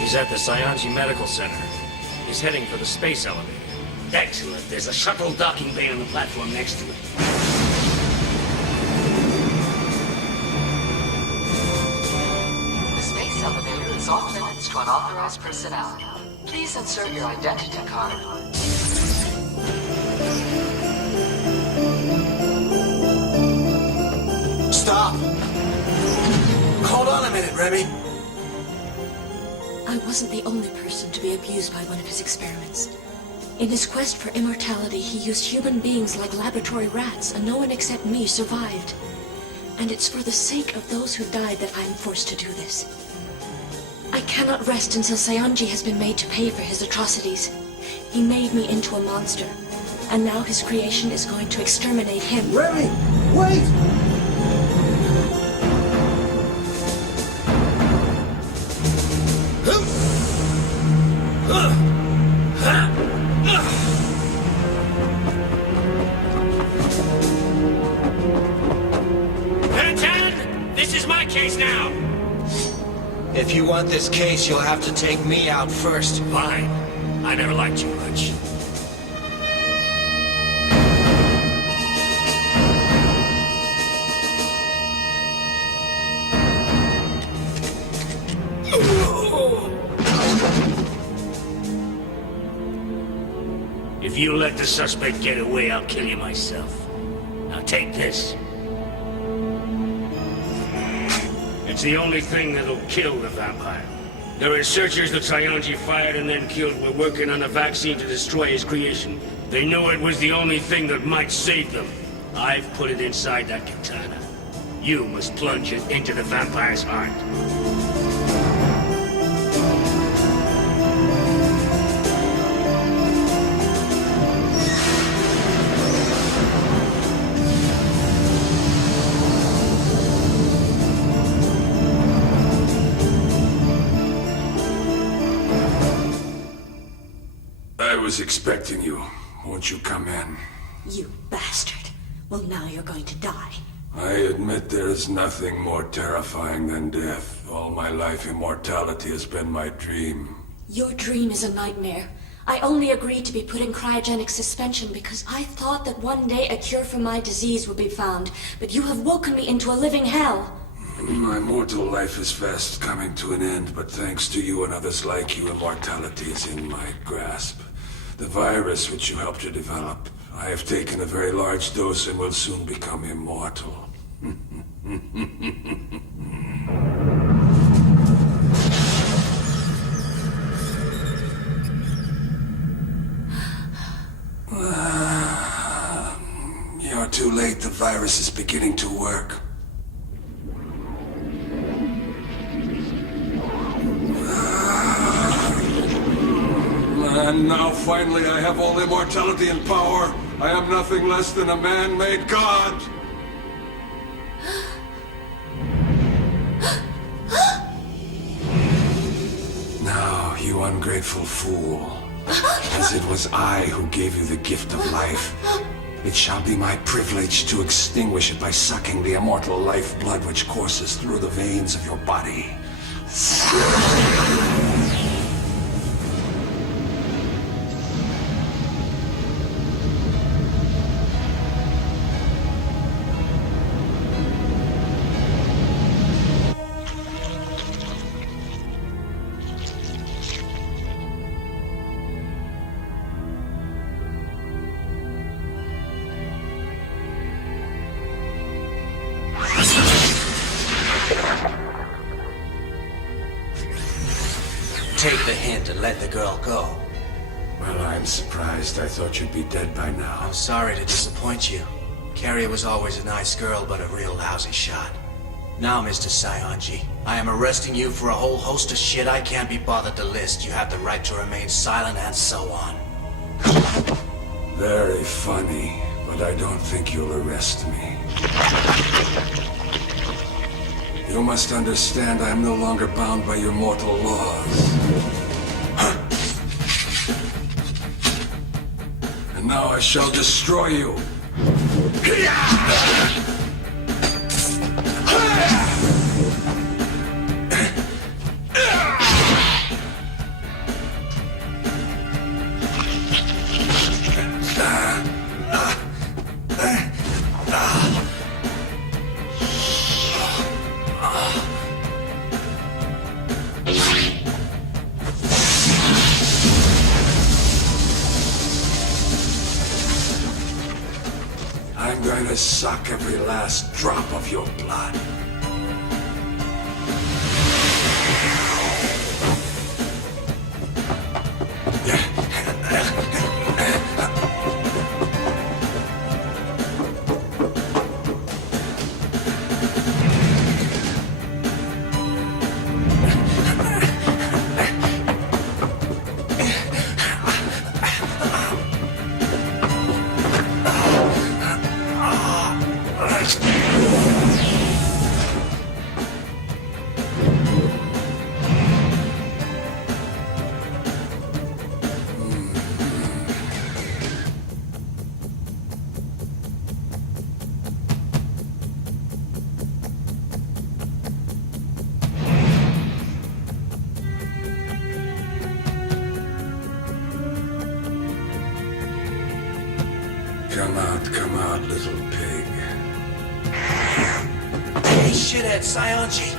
He's at the Cyanji Medical Center. He's heading for the space elevator. Excellent. There's a shuttle docking bay on the platform next to it. The space elevator is off limits to unauthorized personnel. Please insert your identity card. Stop! Hold on a minute, Remy. I wasn't the only person to be abused by one of his experiments. In his quest for immortality, he used human beings like laboratory rats, and no one except me survived. And it's for the sake of those who died that I'm forced to do this. I cannot rest until Cyanji has been made to pay for his atrocities. He made me into a monster, and now his creation is going to exterminate him. Remy, wait! Benton! This is my case now! If you want this case, you'll have to take me out first. Fine. I never liked you much. If you let the suspect get away, I'll kill you myself. Now take this. It's the only thing that'll kill the vampire. The researchers that Sayonji fired and then killed were working on a vaccine to destroy his creation. They knew it was the only thing that might save them. I've put it inside that katana. You must plunge it into the vampire's heart. I was expecting you. Won't you come in? You bastard. Well, now you're going to die. I admit there is nothing more terrifying than death. All my life, immortality has been my dream. Your dream is a nightmare. I only agreed to be put in cryogenic suspension because I thought that one day a cure for my disease would be found, but you have woken me into a living hell. My mortal life is fast coming to an end, but thanks to you and others like you, immortality is in my grasp. The virus which you helped to develop, I have taken a very large dose and will soon become immortal. You're too late. The virus is beginning to work. And now finally I have all immortality and power. I am nothing less than a man-made god. Now, you ungrateful fool. As it was I who gave you the gift of life, it shall be my privilege to extinguish it by sucking the immortal lifeblood which courses through the veins of your body. Take the hint and let the girl go. Well, I'm surprised. I thought you'd be dead by now. I'm sorry to disappoint you. Carrie was always a nice girl, but a real lousy shot. Now, Mr. Sayonji, I am arresting you for a whole host of shit I can't be bothered to list. You have the right to remain silent and so on. Very funny, but I don't think you'll arrest me. You must understand I am no longer bound by your mortal laws. And now I shall destroy you. I'm going to suck every last drop of your blood. Come out, little pig. Hey, shithead, Sayonji.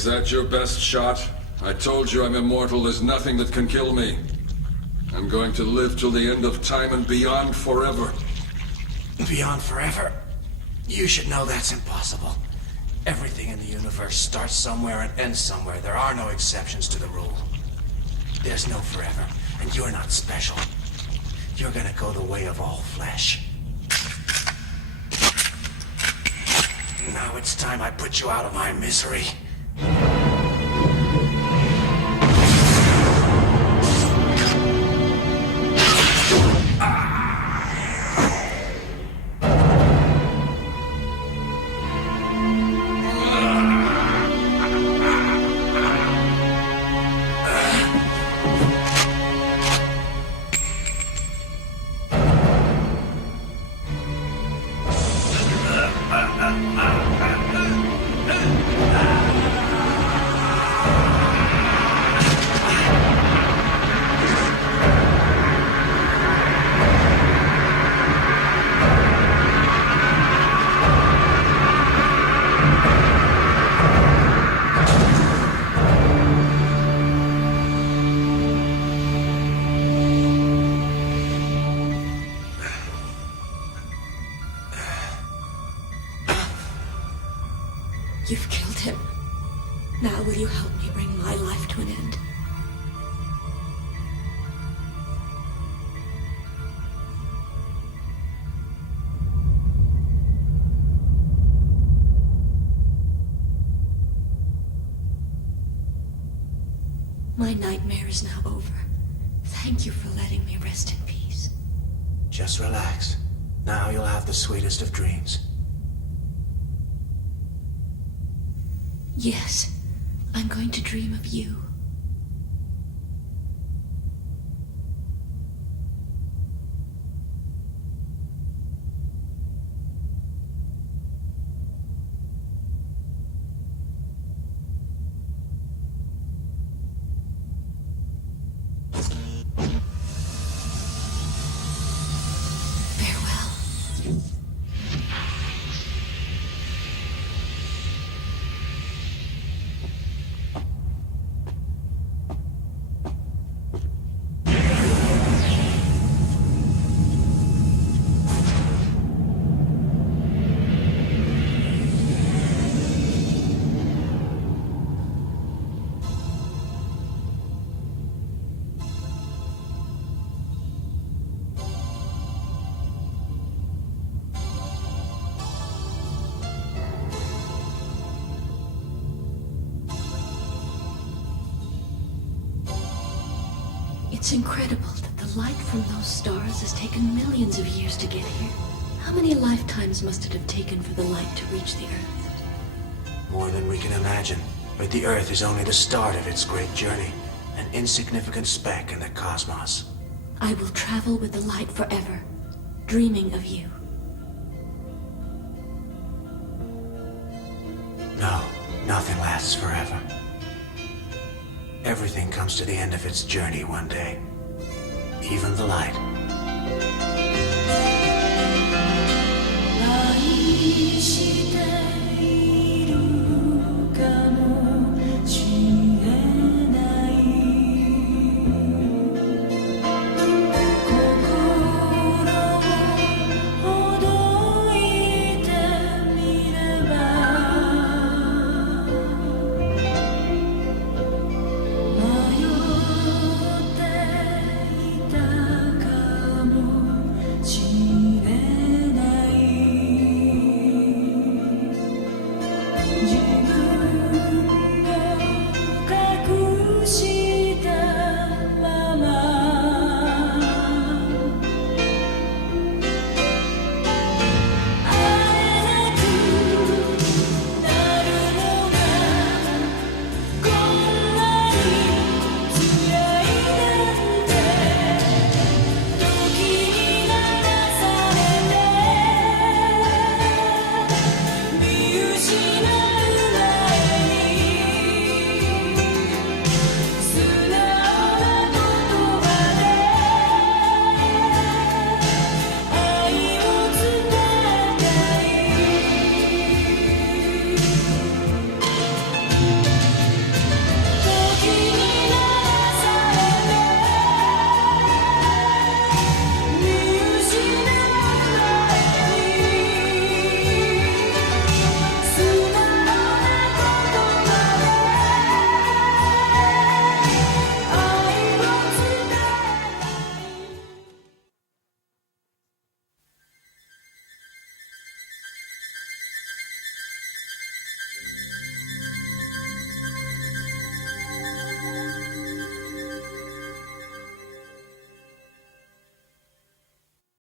Was that your best shot? I told you I'm immortal. There's nothing that can kill me. I'm going to live till the end of time and beyond forever. Beyond forever? You should know that's impossible. Everything in the universe starts somewhere and ends somewhere. There are no exceptions to the rule. There's no forever, and you're not special. You're gonna go the way of all flesh. Now it's time I put you out of my misery. You've killed him. Now will you help me bring my life to an end? My nightmare is now over. Thank you for letting me rest in peace. Just relax. Now you'll have the sweetest of dreams. Yes, I'm going to dream of you. It's incredible that the light from those stars has taken millions of years to get here. How many lifetimes must it have taken for the light to reach the Earth? More than we can imagine. But the Earth is only the start of its great journey. An insignificant speck in the cosmos. I will travel with the light forever, dreaming of you. No, nothing lasts forever. Everything comes to the end of its journey one day. Even the light.愛して